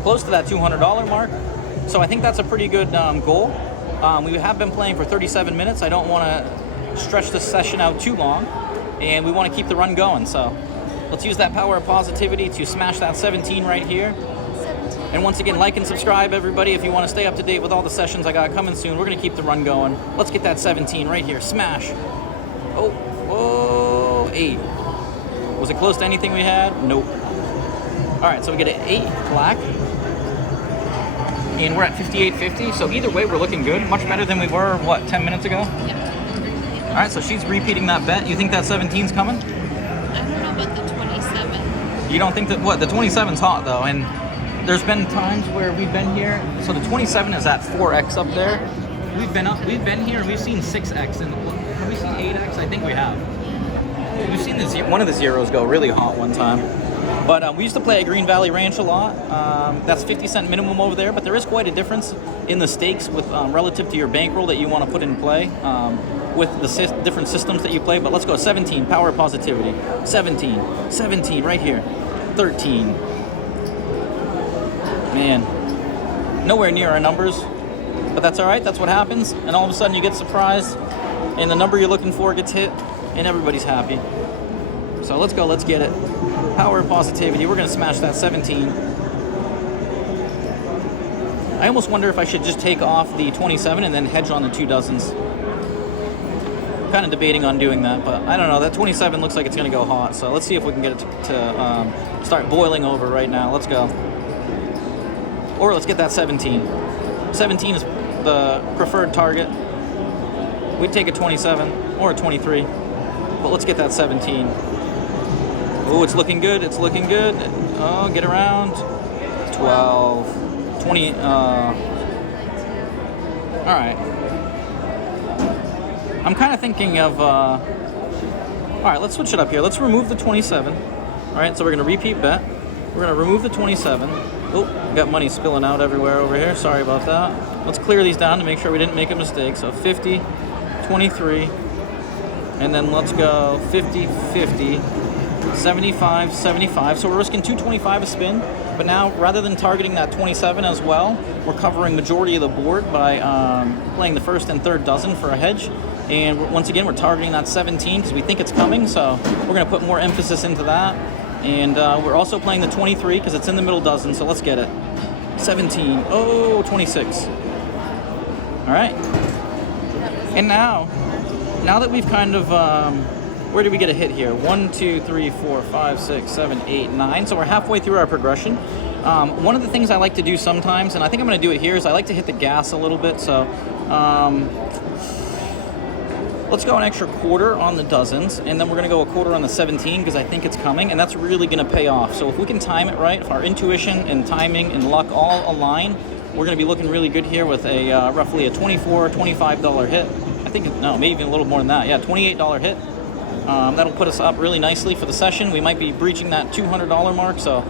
close to that $200 mark? So I think that's a pretty good goal. We have been playing for 37 minutes. I don't want to stretch this session out too long, and we want to keep the run going. So let's use that power of positivity to smash that 17 right here. 17. And once again, like and subscribe, everybody, if you want to stay up to date with all the sessions I got coming soon. We're going to keep the run going. Let's get that 17 right here. Smash. Oh, 8. Was it close to anything we had? Nope. All right, so we get an 8 black. And we're at 58.50. So either way, we're looking good. Much better than we were, 10 minutes ago? Yeah. All right, so she's repeating that bet. You think that 17's coming? I don't know about the 27. You don't think that, the 27's hot, though, and there's been times where we've been here, so the 27 is at 4x up there. We've been here, and we've seen 6x, and have we seen 8x? I think we have. We've seen one of the zeros go really hot one time. But we used to play at Green Valley Ranch a lot. That's 50-cent minimum over there, but there is quite a difference in the stakes with relative to your bankroll that you want to put in play. With the different systems that you play. But let's go 17, power of positivity. 17 right here. 13. Man, nowhere near our numbers, but that's all right. That's what happens. And all of a sudden you get surprised, and the number you're looking for gets hit, and everybody's happy. So let's go. Let's get it. Power of positivity. We're gonna smash that 17. I almost wonder if I should just take off the 27 and then hedge on the 2 dozens. Kind of debating on doing that, but I don't know. That 27 looks like it's going to go hot, so let's see if we can get it to start boiling over right now. Let's go. Or let's get that 17. 17 is the preferred target. We'd take a 27 or a 23, but let's get that 17. Oh, it's looking good. It's looking good. Oh, get around. 12, 20. All right. I'm kind of thinking of. All right, let's switch it up here. Let's remove the 27. All right, so we're gonna repeat bet. We're gonna remove the 27. Oh, got money spilling out everywhere over here. Sorry about that. Let's clear these down to make sure we didn't make a mistake. So 50, 23, and then let's go 50, 50, 75, 75. So we're risking 225 a spin, but now rather than targeting that 27 as well, we're covering majority of the board by playing the first and third dozen for a hedge. And once again, we're targeting that 17 because we think it's coming, so we're going to put more emphasis into that. And we're also playing the 23 because it's in the middle dozen, so let's get it. 17. Oh, 26. All right. And now that we've kind of, where did we get a hit here? 1, 2, 3, 4, 5, 6, 7, 8, 9. So we're halfway through our progression. One of the things I like to do sometimes, and I think I'm going to do it here, is I like to hit the gas a little bit. So let's go an extra quarter on the dozens, and then we're going to go a quarter on the 17 because I think it's coming, and that's really going to pay off. So if we can time it right, if our intuition and timing and luck all align, we're going to be looking really good here with a roughly a $24, $25 hit. I think, no, maybe even a little more than that. Yeah, $28 hit. That'll put us up really nicely for the session. We might be breaching that $200 mark, so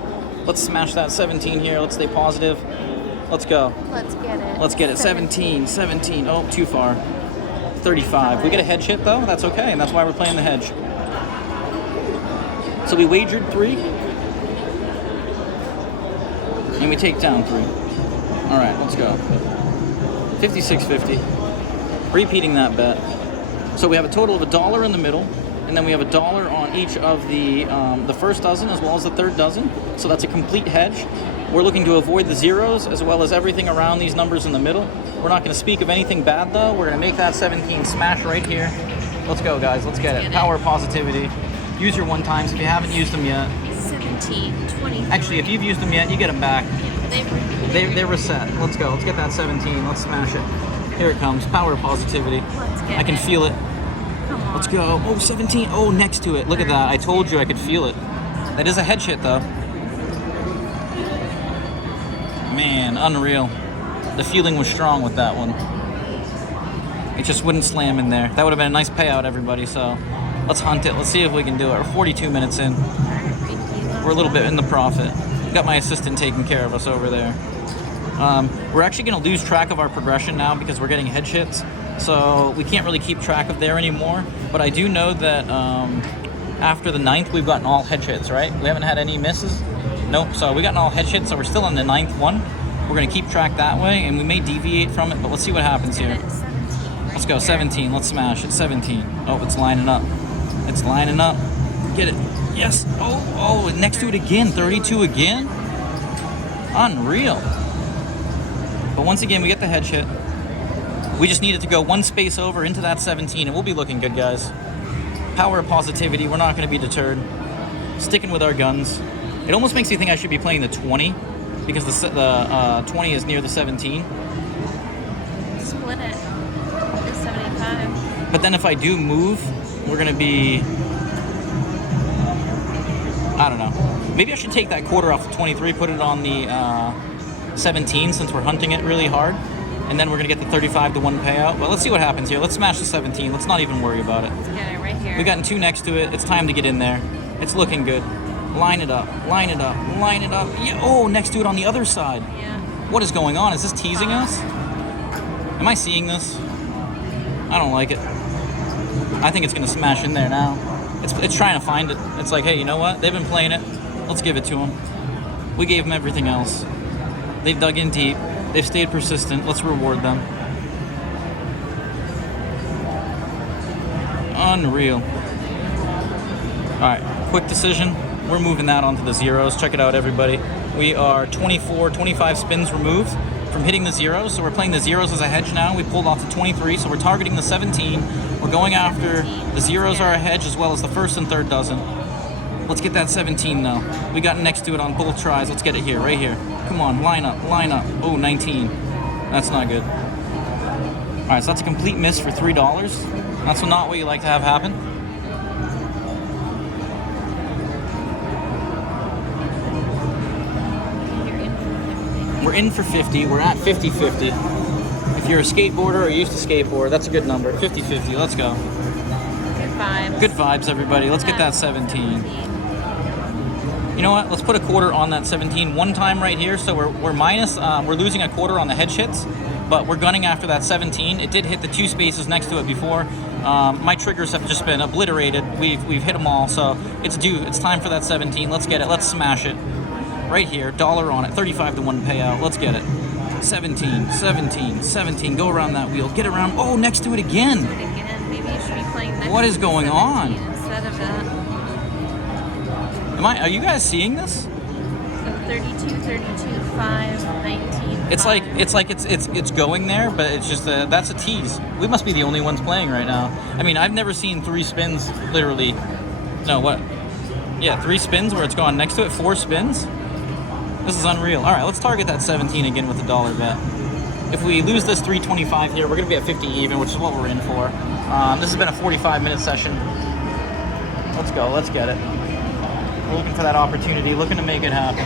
let's smash that 17 here. Let's stay positive. Let's go. Let's get it. Let's get it. 17, 17. Oh, too far. 35. We get a hedge hit though, that's okay, and that's why we're playing the hedge. So we wagered 3, and we take down 3. All right, let's go. 56.50. Repeating that bet. So we have a total of $1 in the middle, and then we have $1 on each of the first dozen as well as the third dozen. So that's a complete hedge. We're looking to avoid the zeros as well as everything around these numbers in the middle. We're not going to speak of anything bad though. We're going to make that 17 smash right here. Let's go, guys. Let's get it. Power positivity. Use your one times if you haven't used them yet. 17, 20. Actually, if you've used them yet, you get them back. They're reset. Let's go. Let's get that 17. Let's smash it. Here it comes. Power positivity. Let's get I can feel it. Come on. Let's go. Oh, 17. Oh, next to it. Look at that. I told you I could feel it. That is a hedge hit though. Man, unreal. The feeling was strong with that one. It just wouldn't slam in there. That would have been a nice payout, everybody. So let's hunt it. Let's see if we can do it. We're 42 minutes in. We're a little bit in the profit. Got my assistant taking care of us over there. We're actually going to lose track of our progression now because we're getting hedge hits. So we can't really keep track of there anymore. But I do know that after the 9th, we've gotten all hedge hits, right? We haven't had any misses. Nope, so we got all hedge hits, so we're still on the 9th one. We're going to keep track that way, and we may deviate from it, but let's see what happens here. Let's go, 17. Let's smash it. 17. Oh, it's lining up. It's lining up. Get it. Yes. Oh, next to it again. 32 again. Unreal. But once again, we get the hedge hit. We just needed to go one space over into that 17, and we'll be looking good, guys. Power of positivity. We're not going to be deterred. Sticking with our guns. It almost makes me think I should be playing the 20 because the 20 is near the 17. Split it. The 75. But then if I do move, we're going to be... I don't know. Maybe I should take that quarter off the 23, put it on the 17 since we're hunting it really hard. And then we're going to get the 35 to 1 payout. But let's see what happens here. Let's smash the 17. Let's not even worry about it. Let's get it right here. We've gotten 2 next to it. It's time to get in there. It's looking good. Line it up, line it up, line it up. Yeah, oh, next to it on the other side. Yeah. What is going on? Is this teasing us? Am I seeing this? I don't like it. I think it's going to smash in there now. It's trying to find it. It's like, hey, you know what? They've been playing it. Let's give it to them. We gave them everything else. They've dug in deep. They've stayed persistent. Let's reward them. Unreal. All right, quick decision. We're moving that onto the zeros. Check it out, everybody. We are 24, 25 spins removed from hitting the zeros. So we're playing the zeros as a hedge now. We pulled off the 23, so we're targeting the 17. We're going after the zeros are a hedge as well as the first and third dozen. Let's get that 17 though. We got next to it on both tries. Let's get it here, right here. Come on, line up, line up. Oh, 19. That's not good. All right, so that's a complete miss for $3. That's not what you like to have happen. We're in for 50. We're at 50-50. If you're a skateboarder or used to skateboard, that's a good number. 50-50. Let's go. Good vibes. Good vibes, everybody. Let's get that 17. You know what? Let's put a quarter on that 17 one time right here. So we're minus. We're losing a quarter on the hedge hits, but we're gunning after that 17. It did hit the 2 spaces next to it before. My triggers have just been obliterated. We've hit them all, so it's due. It's time for that 17. Let's get it. Let's smash it. Right here, dollar on it, 35-1 payout. Let's get it. 17, 17, 17. Go around that wheel. Get around. Oh, next to it again. Again, maybe you should be playing next. What is going on? Instead of that. Are you guys seeing this? So 32, 32, 5, 19. It's like it's going there, but it's just that's a tease. We must be the only ones playing right now. I mean, I've never seen 3 spins literally. No, what? Yeah, 3 spins where it's gone next to it. 4 spins. This is unreal. All right, let's target that 17 again with a dollar bet. If we lose this 325 here, we're going to be at 50 even, which is what we're in for. This has been a 45-minute session. Let's go. Let's get it. We're looking for that opportunity, looking to make it happen.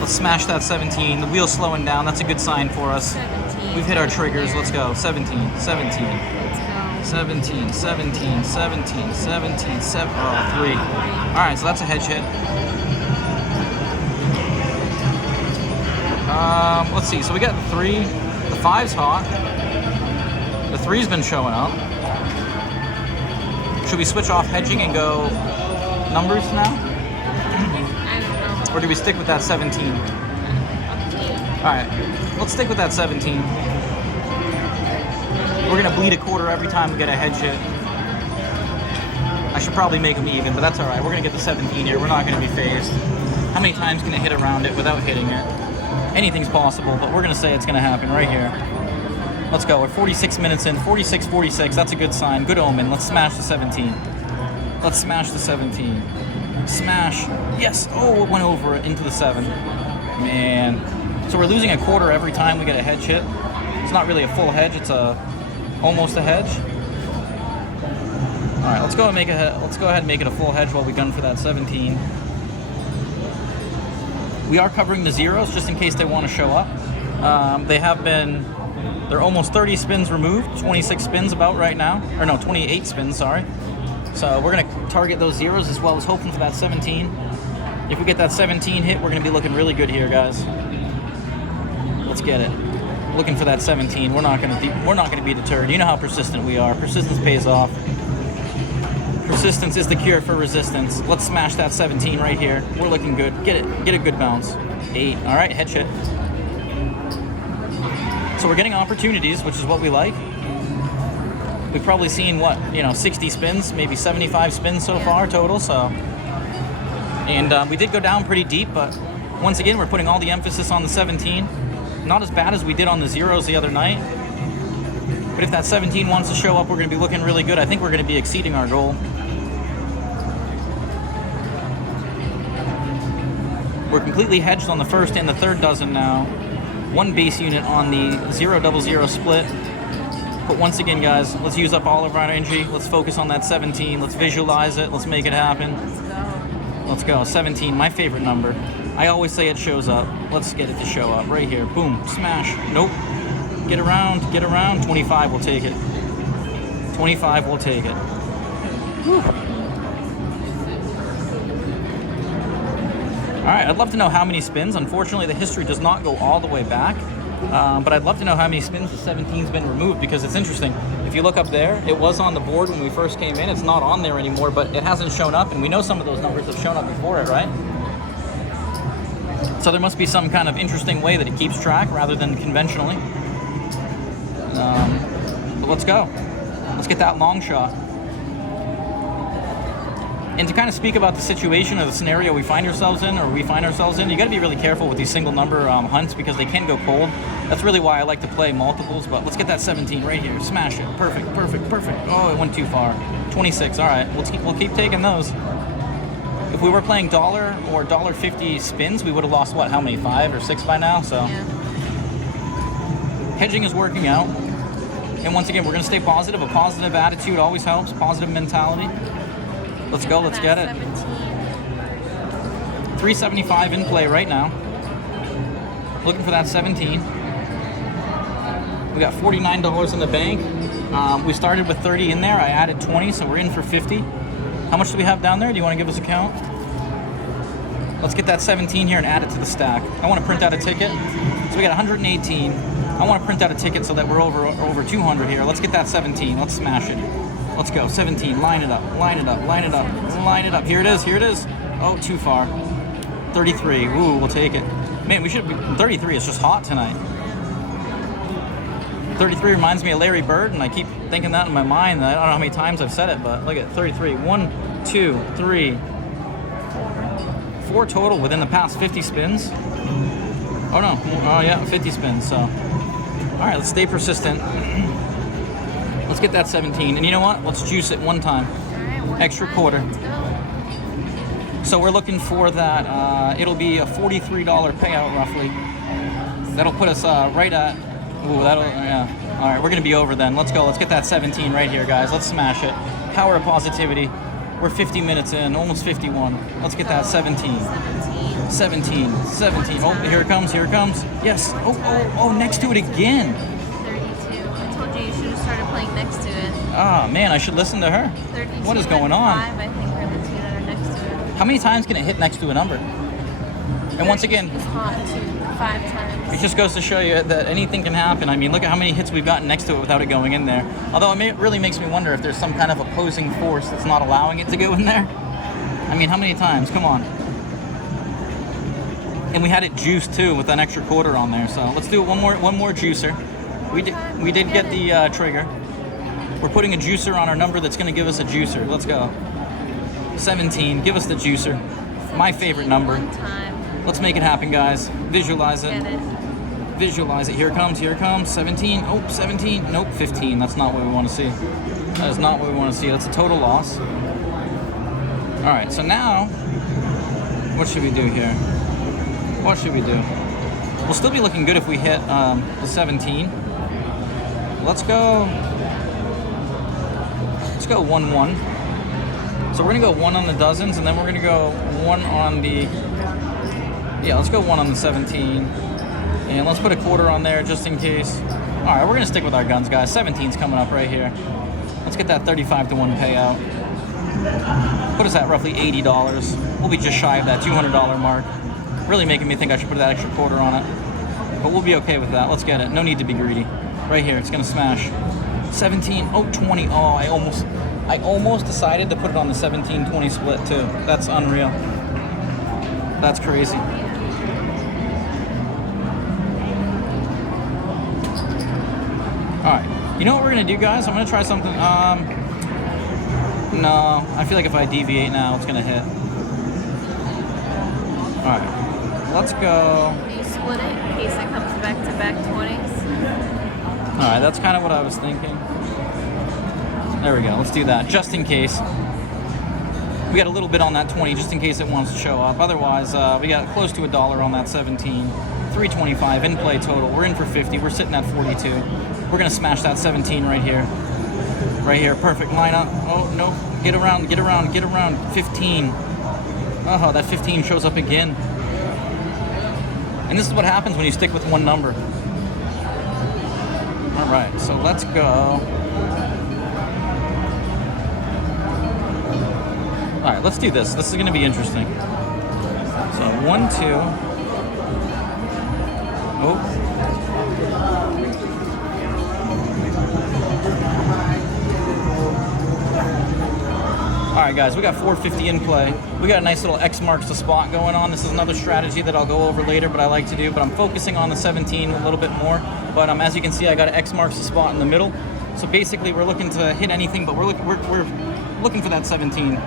Let's smash that 17. The wheel's slowing down. That's a good sign for us. 17. We've hit our triggers. Let's go. 17, 17. Let's go. 17, 17, 17, 17, 7. Oh, 3. All right, so that's a hedge hit. Let's see. So we got the 3. The 5's hot. The 3's been showing up. Should we switch off hedging and go numbers now? I don't know. Or do we stick with that 17? Up to you. Alright, let's stick with that 17. We're going to bleed a quarter every time we get a hedge hit. I should probably make them even, but that's alright. We're going to get the 17 here. We're not going to be phased. How many times can it hit around it without hitting it? Anything's possible, but we're going to say it's going to happen right here. Let's go. We're 46 minutes in. 46-46. That's a good sign. Good omen. Let's smash the 17. Let's smash the 17. Smash. Yes. Oh, it went over it into the 7. Man. So we're losing a quarter every time we get a hedge hit. It's not really a full hedge. It's almost a hedge. All right. Let's go ahead and make it a full hedge while we gun for that 17. We are covering the zeros just in case they want to show up. They're almost 30 spins removed, 26 spins about right now. Or no, 28 spins, sorry. So we're going to target those zeros as well as hoping for that 17. If we get that 17 hit, we're going to be looking really good here, guys. Let's get it. Looking for that 17. We're not going to be deterred. You know how persistent we are. Persistence pays off. Persistence is the cure for resistance. Let's smash that 17 right here. We're looking good. Get it. Get a good bounce. 8. All right, hedge hit. So we're getting opportunities, which is what we like. We've probably seen 60 spins, maybe 75 spins so far total. So, and we did go down pretty deep, but once again, we're putting all the emphasis on the 17. Not as bad as we did on the zeros the other night. But if that 17 wants to show up, we're going to be looking really good. I think we're going to be exceeding our goal. We're completely hedged on the first and the third dozen now. 1 base unit on the 0-0-0 split. But once again, guys, let's use up all of our energy. Let's focus on that 17. Let's visualize it. Let's make it happen. Let's go. 17, my favorite number. I always say it shows up. Let's get it to show up right here. Boom. Smash. Nope. Get around. Get around. 25 will take it. 25 will take it. Whew. All right, I'd love to know how many spins. Unfortunately, the history does not go all the way back, but I'd love to know how many spins the 17's been removed, because it's interesting. If you look up there, it was on the board when we first came in. It's not on there anymore, but it hasn't shown up, and we know some of those numbers have shown up before it, right? So there must be some kind of interesting way that it keeps track rather than conventionally. But let's go. Let's get that long shot. And to kind of speak about the situation or the scenario we find ourselves in, you got to be really careful with these single number hunts, because they can go cold. That's really why I like to play multiples. But let's get that 17 right here. Smash it. Perfect, perfect, perfect. Oh, it went too far. 26. All right, we'll keep taking those. If we were playing dollar or $1.50 spins, we would have lost how many? 5 or 6 by now. So Yeah. hedging is working out. And once again, we're going to stay positive. A positive attitude always helps. Positive mentality. Let's go. Let's get it. 375 in play right now. Looking for that 17. We got $49 in the bank. We started with 30 in there. I added 20, so we're in for 50. How much do we have down there? Do you want to give us a count? Let's get that 17 here and add it to the stack. I want to print out a ticket. So we got 118. I want to print out a ticket so that we're over 200 here. Let's get that 17. Let's smash it. Let's go. 17. Line it up. Line it up. Line it up. Line it up. Here it is. Here it is. Oh, too far. 33. Ooh, we'll take it. Man, we should be. 33 is just hot tonight. 33 reminds me of Larry Bird, and I keep thinking that in my mind. I don't know how many times I've said it, but look at 33. 1, 2, 3, 4 total within the past 50 spins. Oh no. Oh yeah, 50 spins. So, all right, let's stay persistent. Let's get that 17. And you know what? Let's juice it one time. Extra quarter. So we're looking for that. It'll be a $43 payout roughly. That'll put us right at. Ooh, that'll, yeah. All right, we're gonna be over then. Let's go. Let's get that 17 right here, guys. Let's smash it. Power of positivity. We're 50 minutes in, almost 51. Let's get that 17. 17. Oh, here it comes. Here it comes. Yes. Oh, next to it again. 32. I told you should have started playing next to it. Ah, man, I should listen to her. 32. What is going on? 5, I think, are the two that are next to it. How many times can it hit next to a number? And once again, It's hot too. 5 times. it just goes to show you that anything can happen. I mean, look at how many hits we've gotten next to it without it going in there. Although it really makes me wonder if there's some kind of opposing force that's not allowing it to go in there. I mean, how many times? Come on. And we had it juiced too with an extra quarter on there. So let's do it one more juicer. We did get the trigger. We're putting a juicer on our number that's going to give us a juicer. Let's go. 17. Give us the juicer. My favorite number. One time. Let's make it happen, guys. Visualize it. Get it. Visualize it. Here it comes. Here it comes. 17. Oh, 17. Nope, 15. That's not what we want to see. That is not what we want to see. That's a total loss. All right, so now, what should we do here? What should we do? We'll still be looking good if we hit the 17. Let's go 1-1. So we're gonna go 1 on the dozens, and then we're gonna go 1 on the, yeah, let's go 1 on the 17. And let's put a quarter on there just in case. All right, we're gonna stick with our guns, guys. 17's coming up right here. Let's get that 35-1 payout. Put us at roughly $80. We'll be just shy of that $200 mark. Really making me think I should put that extra quarter on it. But we'll be okay with that. Let's get it. No need to be greedy. Right here, it's gonna smash. 17, oh, 20. Oh, I almost decided to put it on the 17-20 split too. That's unreal. That's crazy. All right, you know what we're gonna do, guys? I'm gonna try something. No, I feel like if I deviate now, it's gonna hit. All right, let's go. Do you split it in case it comes back-to-back 20s? All right, that's kind of what I was thinking. There we go. Let's do that, just in case. We got a little bit on that 20, just in case it wants to show up. Otherwise, we got close to $1 on that 17. 325 in play total. We're in for 50. We're sitting at 42. We're gonna smash that 17 right here. Right here, perfect lineup. Oh no, get around. 15. Oh, that 15 shows up again. And this is what happens when you stick with one number. All right, so let's go. All right, let's do this. This is gonna be interesting. So 1, 2. Oh. All right, guys, we got 450 in play. We got a nice little X marks the spot going on. This is another strategy that I'll go over later, but I like to do. But I'm focusing on the 17 a little bit more. But as you can see, I got an X marks the spot in the middle. So basically, we're looking to hit anything, but we're looking for that 17.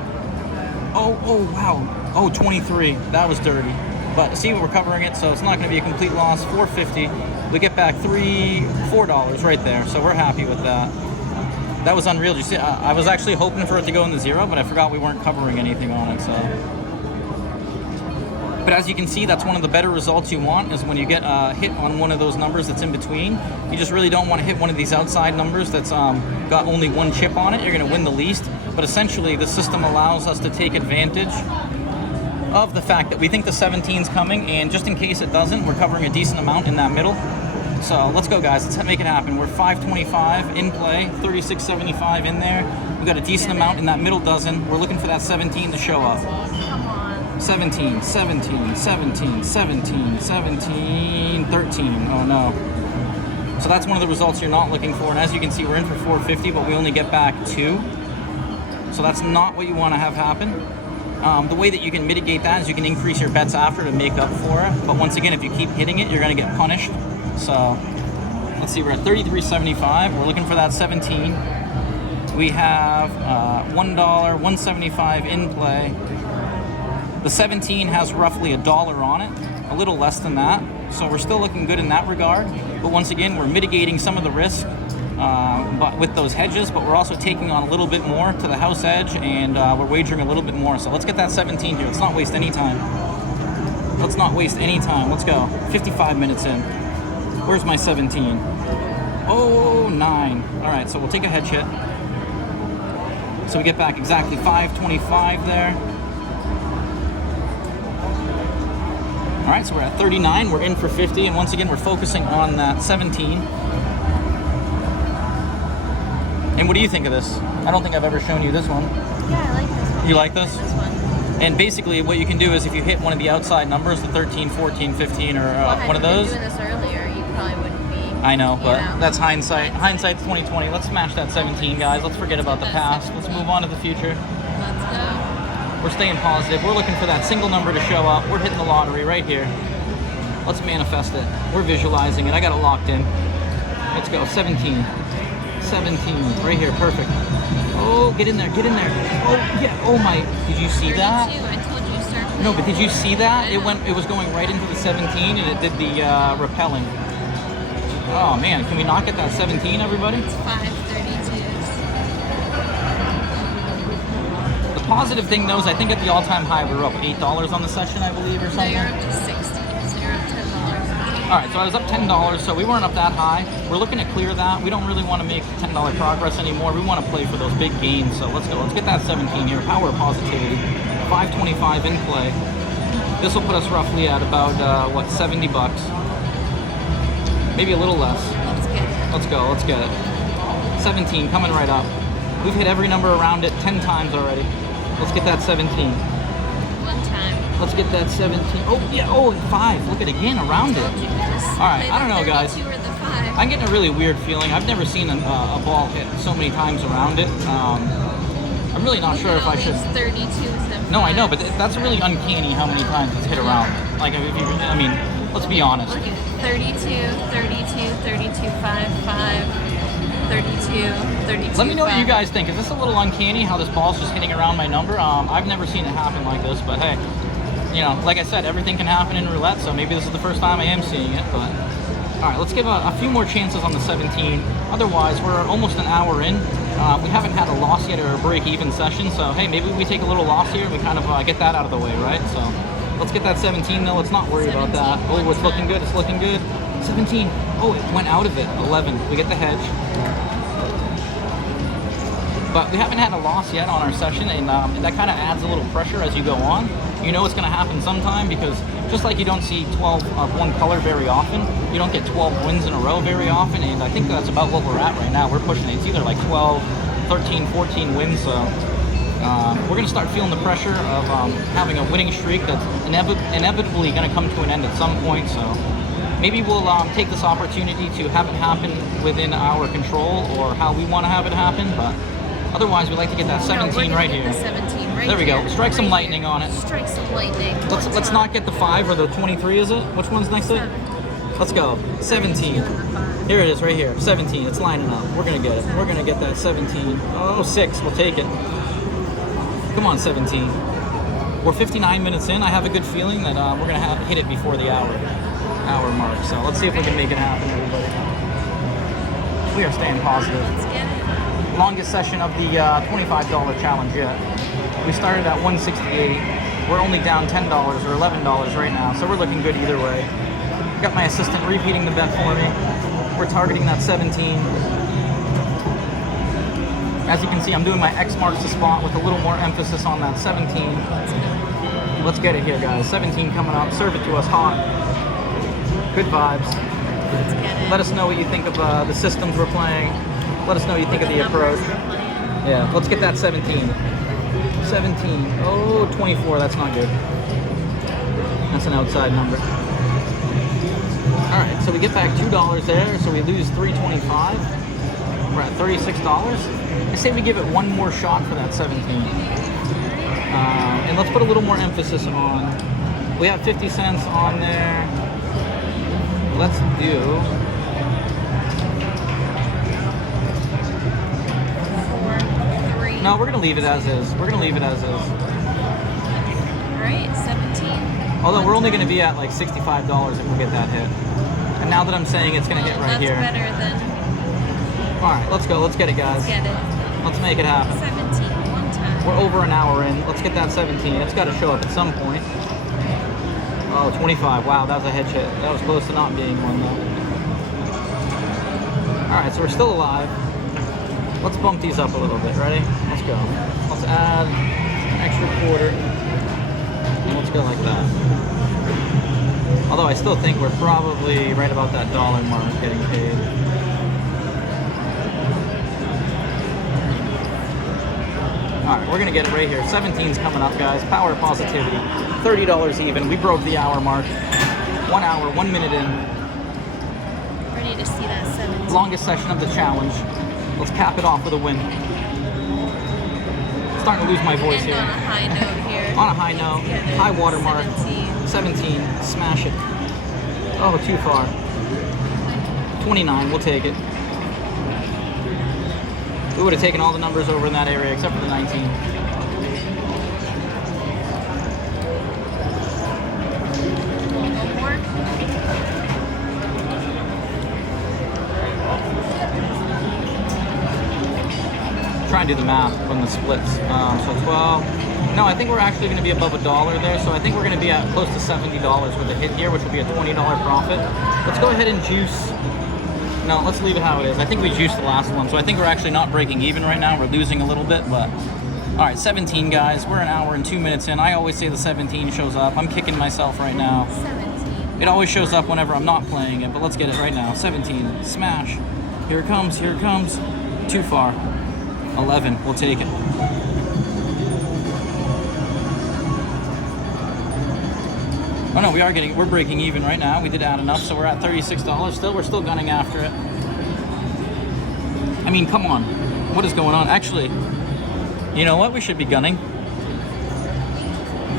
Oh, wow. Oh, 23. That was dirty. But see, we're covering it, so it's not going to be a complete loss. 450. We get back $4 right there, so we're happy with that. That was unreal. You see, I was actually hoping for it to go in the zero, but I forgot we weren't covering anything on it. So But as you can see, that's one of the better results you want, is when you get hit on one of those numbers that's in between. You just really don't want to hit one of these outside numbers that's got only one chip on it. You're going to win the least. But essentially, the system allows us to take advantage of the fact that we think the 17's coming, and just in case it doesn't, we're covering a decent amount in that middle. So let's go, guys. Let's make it happen. We're 525 in play, 36.75 in there. We got a decent amount in that middle dozen. We're looking for that 17 to show up. 17, 17, 17, 17, 17, 13. Oh no. So that's one of the results you're not looking for. And as you can see, we're in for 450, but we only get back 2. So that's not what you want to have happen. The way that you can mitigate that is you can increase your bets after to make up for it. But once again, if you keep hitting it, you're going to get punished. So let's see, we're at 33.75. We're looking for that 17. We have $1, 175 in play. The 17 has roughly $1 on it, a little less than that. So we're still looking good in that regard. But once again, we're mitigating some of the risk but with those hedges, but we're also taking on a little bit more to the house edge, and we're wagering a little bit more. So let's get that 17 here. Let's not waste any time. Let's not waste any time. Let's go. 55 minutes in. Where's my 17? Oh, 9. All right, so we'll take a hedge hit. So we get back exactly 525 there. All right, so we're at 39. We're in for 50, and once again, we're focusing on that 17. And what do you think of this? I don't think I've ever shown you this one. Yeah, I like this one. You like this? This one. And basically, what you can do is if you hit one of the outside numbers, the 13, 14, 15, or one of those. If you were doing this earlier, you probably wouldn't be. I know, but that's hindsight. Hindsight's 2020. Let's smash that 17, guys. Let's forget about the past. Let's move on to the future. Let's go. We're staying positive. We're looking for that single number to show up. We're hitting the lottery right here. Let's manifest it. We're visualizing it. I got it locked in. Let's go. 17. 17. Right here. Perfect. Oh, get in there. Get in there. Oh, yeah. Oh, my. Did you see that? I told you to start playing. No, but did you see that? It was going right into the 17, and it did the repelling. Oh, man. Can we not get that 17, everybody? It's 532s. The positive thing, though, is I think at the all-time high, we were up $8 on the session, I believe, or No, something. you're up to 60. So you're up $10. All right, so I was up $10, so we weren't up that high. We're looking to clear that. We don't really want to make $10 progress anymore. We want to play for those big gains. So let's go. Let's get that 17 here. Power of positivity. 525 in play. This will put us roughly at about, what, 70 bucks. Maybe a little less. Let's get it. Let's go. Let's get it. 17 coming right up. We've hit every number around it 10 times already. Let's get that 17. One time. Let's get that 17. Oh, yeah. Oh, 5. Look at it again around it. All right, I don't know, guys. I'm getting a really weird feeling. I've never seen a ball hit so many times around it. I'm really not sure if I should. 32. No, I know, but that's really uncanny how many times it's hit around. Like, if you, I mean, let's be honest. Look at 32, 32, 32, 5, 5, 32, 32. Let me know what 5. you guys think. Is this a little uncanny how this ball's just hitting around my number? I've never seen it happen like this, but hey, you know, like I said, everything can happen in roulette, so maybe this is the first time I am seeing it, but all right, let's give a few more chances on the 17. Otherwise, we're almost an hour in. We haven't had a loss yet or a break-even session, so hey, maybe we take a little loss here and we kind of get that out of the way, right? So let's get that 17 though. Let's not worry about that. Oh, it's looking good. It's looking good. 17. Oh, it went out of it. 11. We get the hedge. But we haven't had a loss yet on our session, and that kind of adds a little pressure as you go on. You know it's going to happen sometime, because just like you don't see 12 of one color very often, you don't get 12 wins in a row very often, and I think that's about what we're at right now. We're pushing it. It's either like 12, 13, 14 wins, so we're going to start feeling the pressure of having a winning streak that's inevitably going to come to an end at some point, so maybe we'll take this opportunity to have it happen within our control or how we want to have it happen, but otherwise, we'd like to get that 17 right here. The 17 right there we go. here. Strike some lightning on it. Strike some lightning. Let's not get the 5 or the 23, is it? Which one's next to it? Let's go. 17. Here it is, right here. 17. It's lining up. We're gonna get it. We're gonna get that 17. Oh, 6. We'll take it. Come on, 17. We're 59 minutes in. I have a good feeling that we're gonna hit it before the hour mark. So let's see if we can make it happen, everybody. We are staying positive. Let's get it. Longest session of the $25 challenge yet. We started at 168. We're only down $10 or $11 right now, so we're looking good either way. Got my assistant repeating the bet for me. We're targeting that 17. As you can see, I'm doing my X marks the spot with a little more emphasis on that 17. Let's get it here, guys. 17 coming up. Serve it to us hot. Good vibes. Let's get it. Let us know what you think of the systems we're playing. Let us know what you think of the approach. Yeah, let's get that 17. 17. Oh, 24. That's not good. That's an outside number. All right, so we get back $2 there, so we lose $3.25. We're at $36. I say we give it one more shot for that 17. And let's put a little more emphasis on. We have 50 cents on there. Let's do. 4, 3. No, we're gonna leave it as is. We're gonna leave it as is. All right, 17. Although we're only gonna be at like $65 if we get that hit. And now that I'm saying it's gonna hit right here. That's better than. All right, let's go. Let's get it, guys. Let's get it. Let's make it happen. 17. One time. We're over an hour in. Let's get that 17. It's got to show up at some point. Oh, 25. Wow, that was a hedge hit. That was close to not being one, though. All right, so we're still alive. Let's bump these up a little bit. Ready? Let's go. Let's add an extra quarter. And let's go like that. Although I still think we're probably right about that dollar mark getting paid. All right, we're gonna get it right here. 17's coming up, guys. Power positivity. $30 even. We broke the hour mark. 1 hour, 1 minute in. Ready to see that 17. Longest session of the challenge. Let's cap it off with a win. Starting to lose my voice End here. on a high note here. On a high note. Get it. High water mark. 17. 17. Smash it. Oh, too far. 29. We'll take it. We would have taken all the numbers over in that area except for the 19. No more. Try and do the math from the splits. So 12. No, I think we're actually going to be above $1 there. So I think we're going to be at close to $70 with a hit here, which will be a $20 profit. Let's go ahead and juice. No, let's leave it how it is. I think we juiced the last one, so I think we're actually not breaking even right now. We're losing a little bit, but... All right, 17, guys. We're an hour and 2 minutes in. I always say the 17 shows up. I'm kicking myself right now. 17. It always shows up whenever I'm not playing it, but let's get it right now. 17. Smash. Here it comes. Here it comes. Too far. 11. We'll take it. Oh no, we're breaking even right now. We did add enough, so we're at $36 still. We're still gunning after it. I mean, come on. What is going on? Actually, you know what? We should be gunning.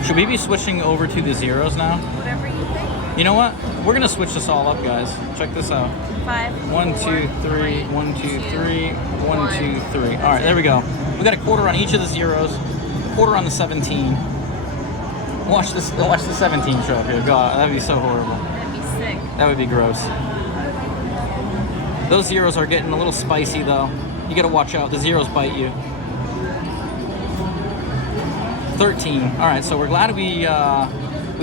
Should we be switching over to the zeros now? Whatever you think. You know what? We're gonna switch this all up, guys. Check this out. 5. 1, 2, 3, 1, 2, 3, 1, 2, 3. All right, there we go. We got a quarter on each of the zeros, quarter on the 17. Watch this. Watch the 17 show up here. God, that'd be so horrible. That'd be sick. That would be gross. Those zeros are getting a little spicy, though. You gotta watch out. The zeros bite you. 13. All right, so we're glad we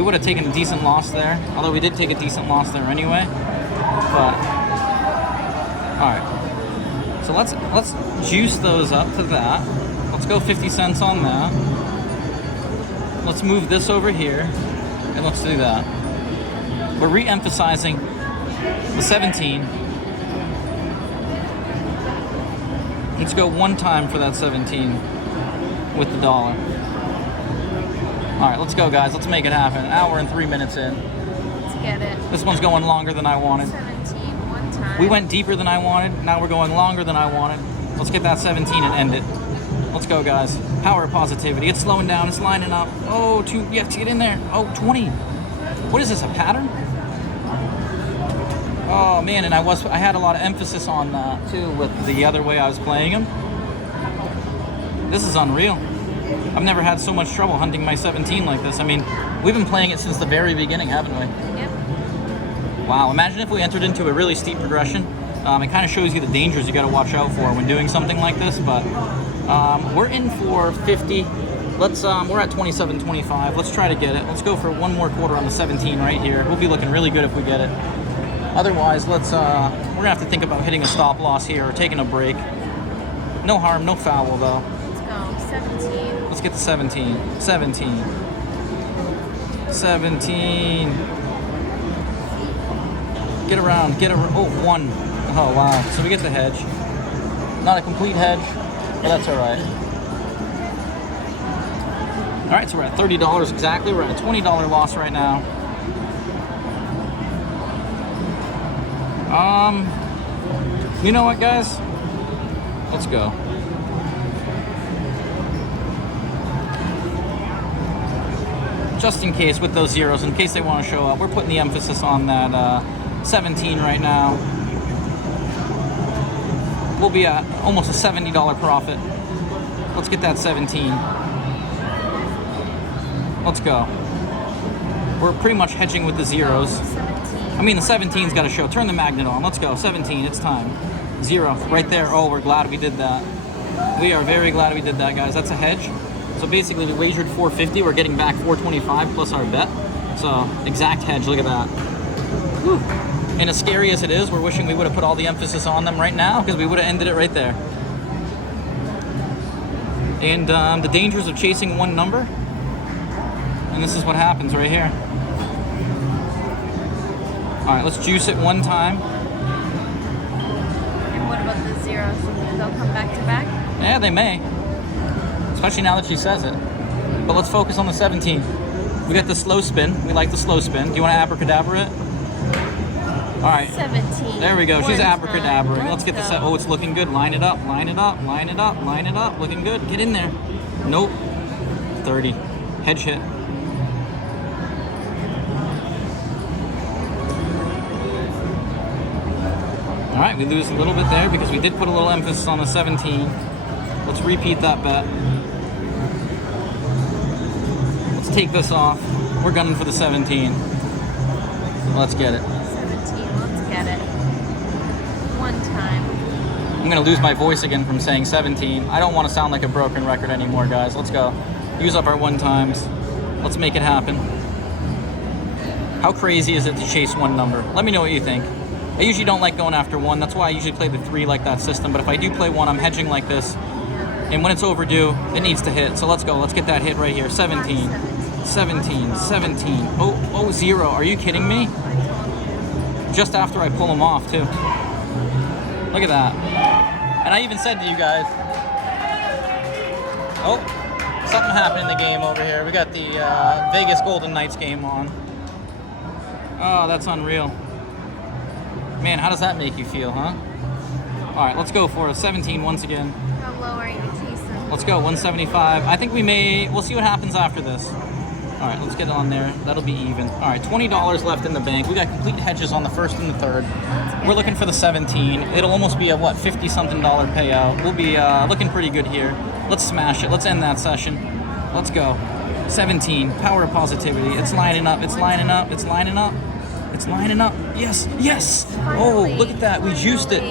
would have taken a decent loss there. Although we did take a decent loss there anyway. But all right. So let's juice those up to that. Let's go 50 cents on that. Let's move this over here, and let's do that. We're re-emphasizing the 17. Let's go one time for that 17 with the dollar. All right, let's go, guys. Let's make it happen. An hour and 3 minutes in. Let's get it. This one's going longer than I wanted. 17. One time. We went deeper than I wanted. Now we're going longer than I wanted. Let's get that 17 and end it. Let's go, guys. Power of positivity. It's slowing down. It's lining up. Oh, you have to get in there. Oh, 20. What is this, a pattern? Oh, man, and I had a lot of emphasis on that, too, with the other way I was playing them. This is unreal. I've never had so much trouble hunting my 17 like this. I mean, we've been playing it since the very beginning, haven't we? Yep. Wow, imagine if we entered into a really steep progression. It kind of shows you the dangers you got to watch out for when doing something like this, but we're in for 50 Let's, we're at 27.25. Let's try to get it. Let's go for one more quarter on the 17 right here. We'll be looking really good if we get it. Otherwise, let's, we're gonna have to think about hitting a stop loss here or taking a break. No harm, no foul though. Let's go. 17. Let's get to 17. 17. 17. Get around, oh, 1. Oh, wow. So we get the hedge. Not a complete hedge, but that's all right. All right, so we're at $30 exactly. We're at a $20 loss right now. You know what, guys? Let's go. Just in case with those zeros, in case they want to show up, we're putting the emphasis on that 17 right now. We'll be at almost a $70 profit. Let's get that 17. Let's go. We're pretty much hedging with the zeros. 17. I mean, the 17's got to show. Turn the magnet on. Let's go. 17. It's time. 0 right there. Oh, we're glad we did that. We are very glad we did that, guys. That's a hedge. So basically, we wagered 450. We're getting back 425 plus our bet. So exact hedge. Look at that. Whew. And as scary as it is, we're wishing we would have put all the emphasis on them right now because we would have ended it right there. And the dangers of chasing one number. And this is what happens right here. All right, let's juice it one time. And what about the zeros? They'll come back to back? Yeah, they may. Especially now that she says it. But let's focus on the 17. We got the slow spin. We like the slow spin. Do you want to abracadabra it? All right. 17. There we go. She's One abracadabra. time. Let's get the set. Oh, it's looking good. Line it up. Line it up. Line it up. Line it up. Looking good. Get in there. Nope. 30. Hedge hit. All right, we lose a little bit there because we did put a little emphasis on the 17. Let's repeat that bet. Let's take this off. We're gunning for the 17. Let's get it. 17. Let's get it. One time. I'm gonna lose my voice again from saying 17. I don't want to sound like a broken record anymore, guys. Let's go. Use up our one times. Let's make it happen. How crazy is it to chase one number? Let me know what you think. I usually don't like going after one. That's why I usually play the 3 like that system. But if I do play one, I'm hedging like this. And when it's overdue, it needs to hit. So let's go. Let's get that hit right here. 17. 17. 17. Oh, 0. Are you kidding me? Just after I pull them off, too. Look at that. And I even said to you guys, oh, something happened in the game over here. We got the Vegas Golden Knights game on. Oh, that's unreal. Man, how does that make you feel, huh? All right, let's go for a 17 once again. How low are you chasing? Let's go, 175. I think we'll see what happens after this. All right, let's get on there. That'll be even. All right, $20 left in the bank. We got complete hedges on the first and the third. We're looking for the 17. It'll almost be a, what, 50-something dollar payout. We'll be looking pretty good here. Let's smash it. Let's end that session. Let's go. 17, power of positivity. It's lining up, it's lining up, it's lining up. It's lining up. Yes, yes. Finally, oh, look at that. We juiced it.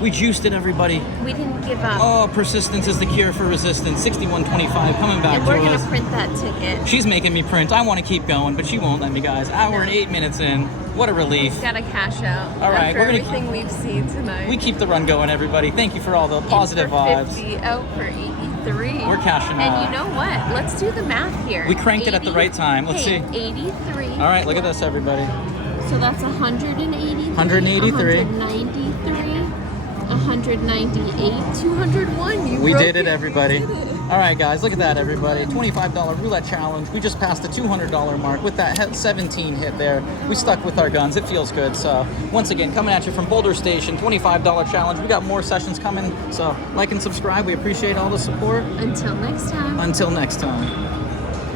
We juiced it, everybody. We didn't give up. Oh, persistence is the cure for resistance. 61.25 coming back and to we're going us. to print that ticket. She's making me print. I want to keep going, but she won't let me, guys. Hour and 8 minutes in. What a relief. Got to cash out. All right, after we're gonna everything we've seen tonight. We keep the run going, everybody. Thank you for all the positive in for vibes. 50, out for 83. We're cashing out. And you know what? Let's do the math here. We cranked it at the right time. Let's see. 83. All right, look at this, everybody. So that's 183. 183. 193. 198. 201. We did it, everybody. All right, guys, look at that, everybody. $25 roulette challenge. We just passed the $200 mark with that 17 hit there. We stuck with our guns. It feels good. So once again, coming at you from Boulder Station, $25 challenge. We got more sessions coming. So like and subscribe. We appreciate all the support. Until next time. Until next time.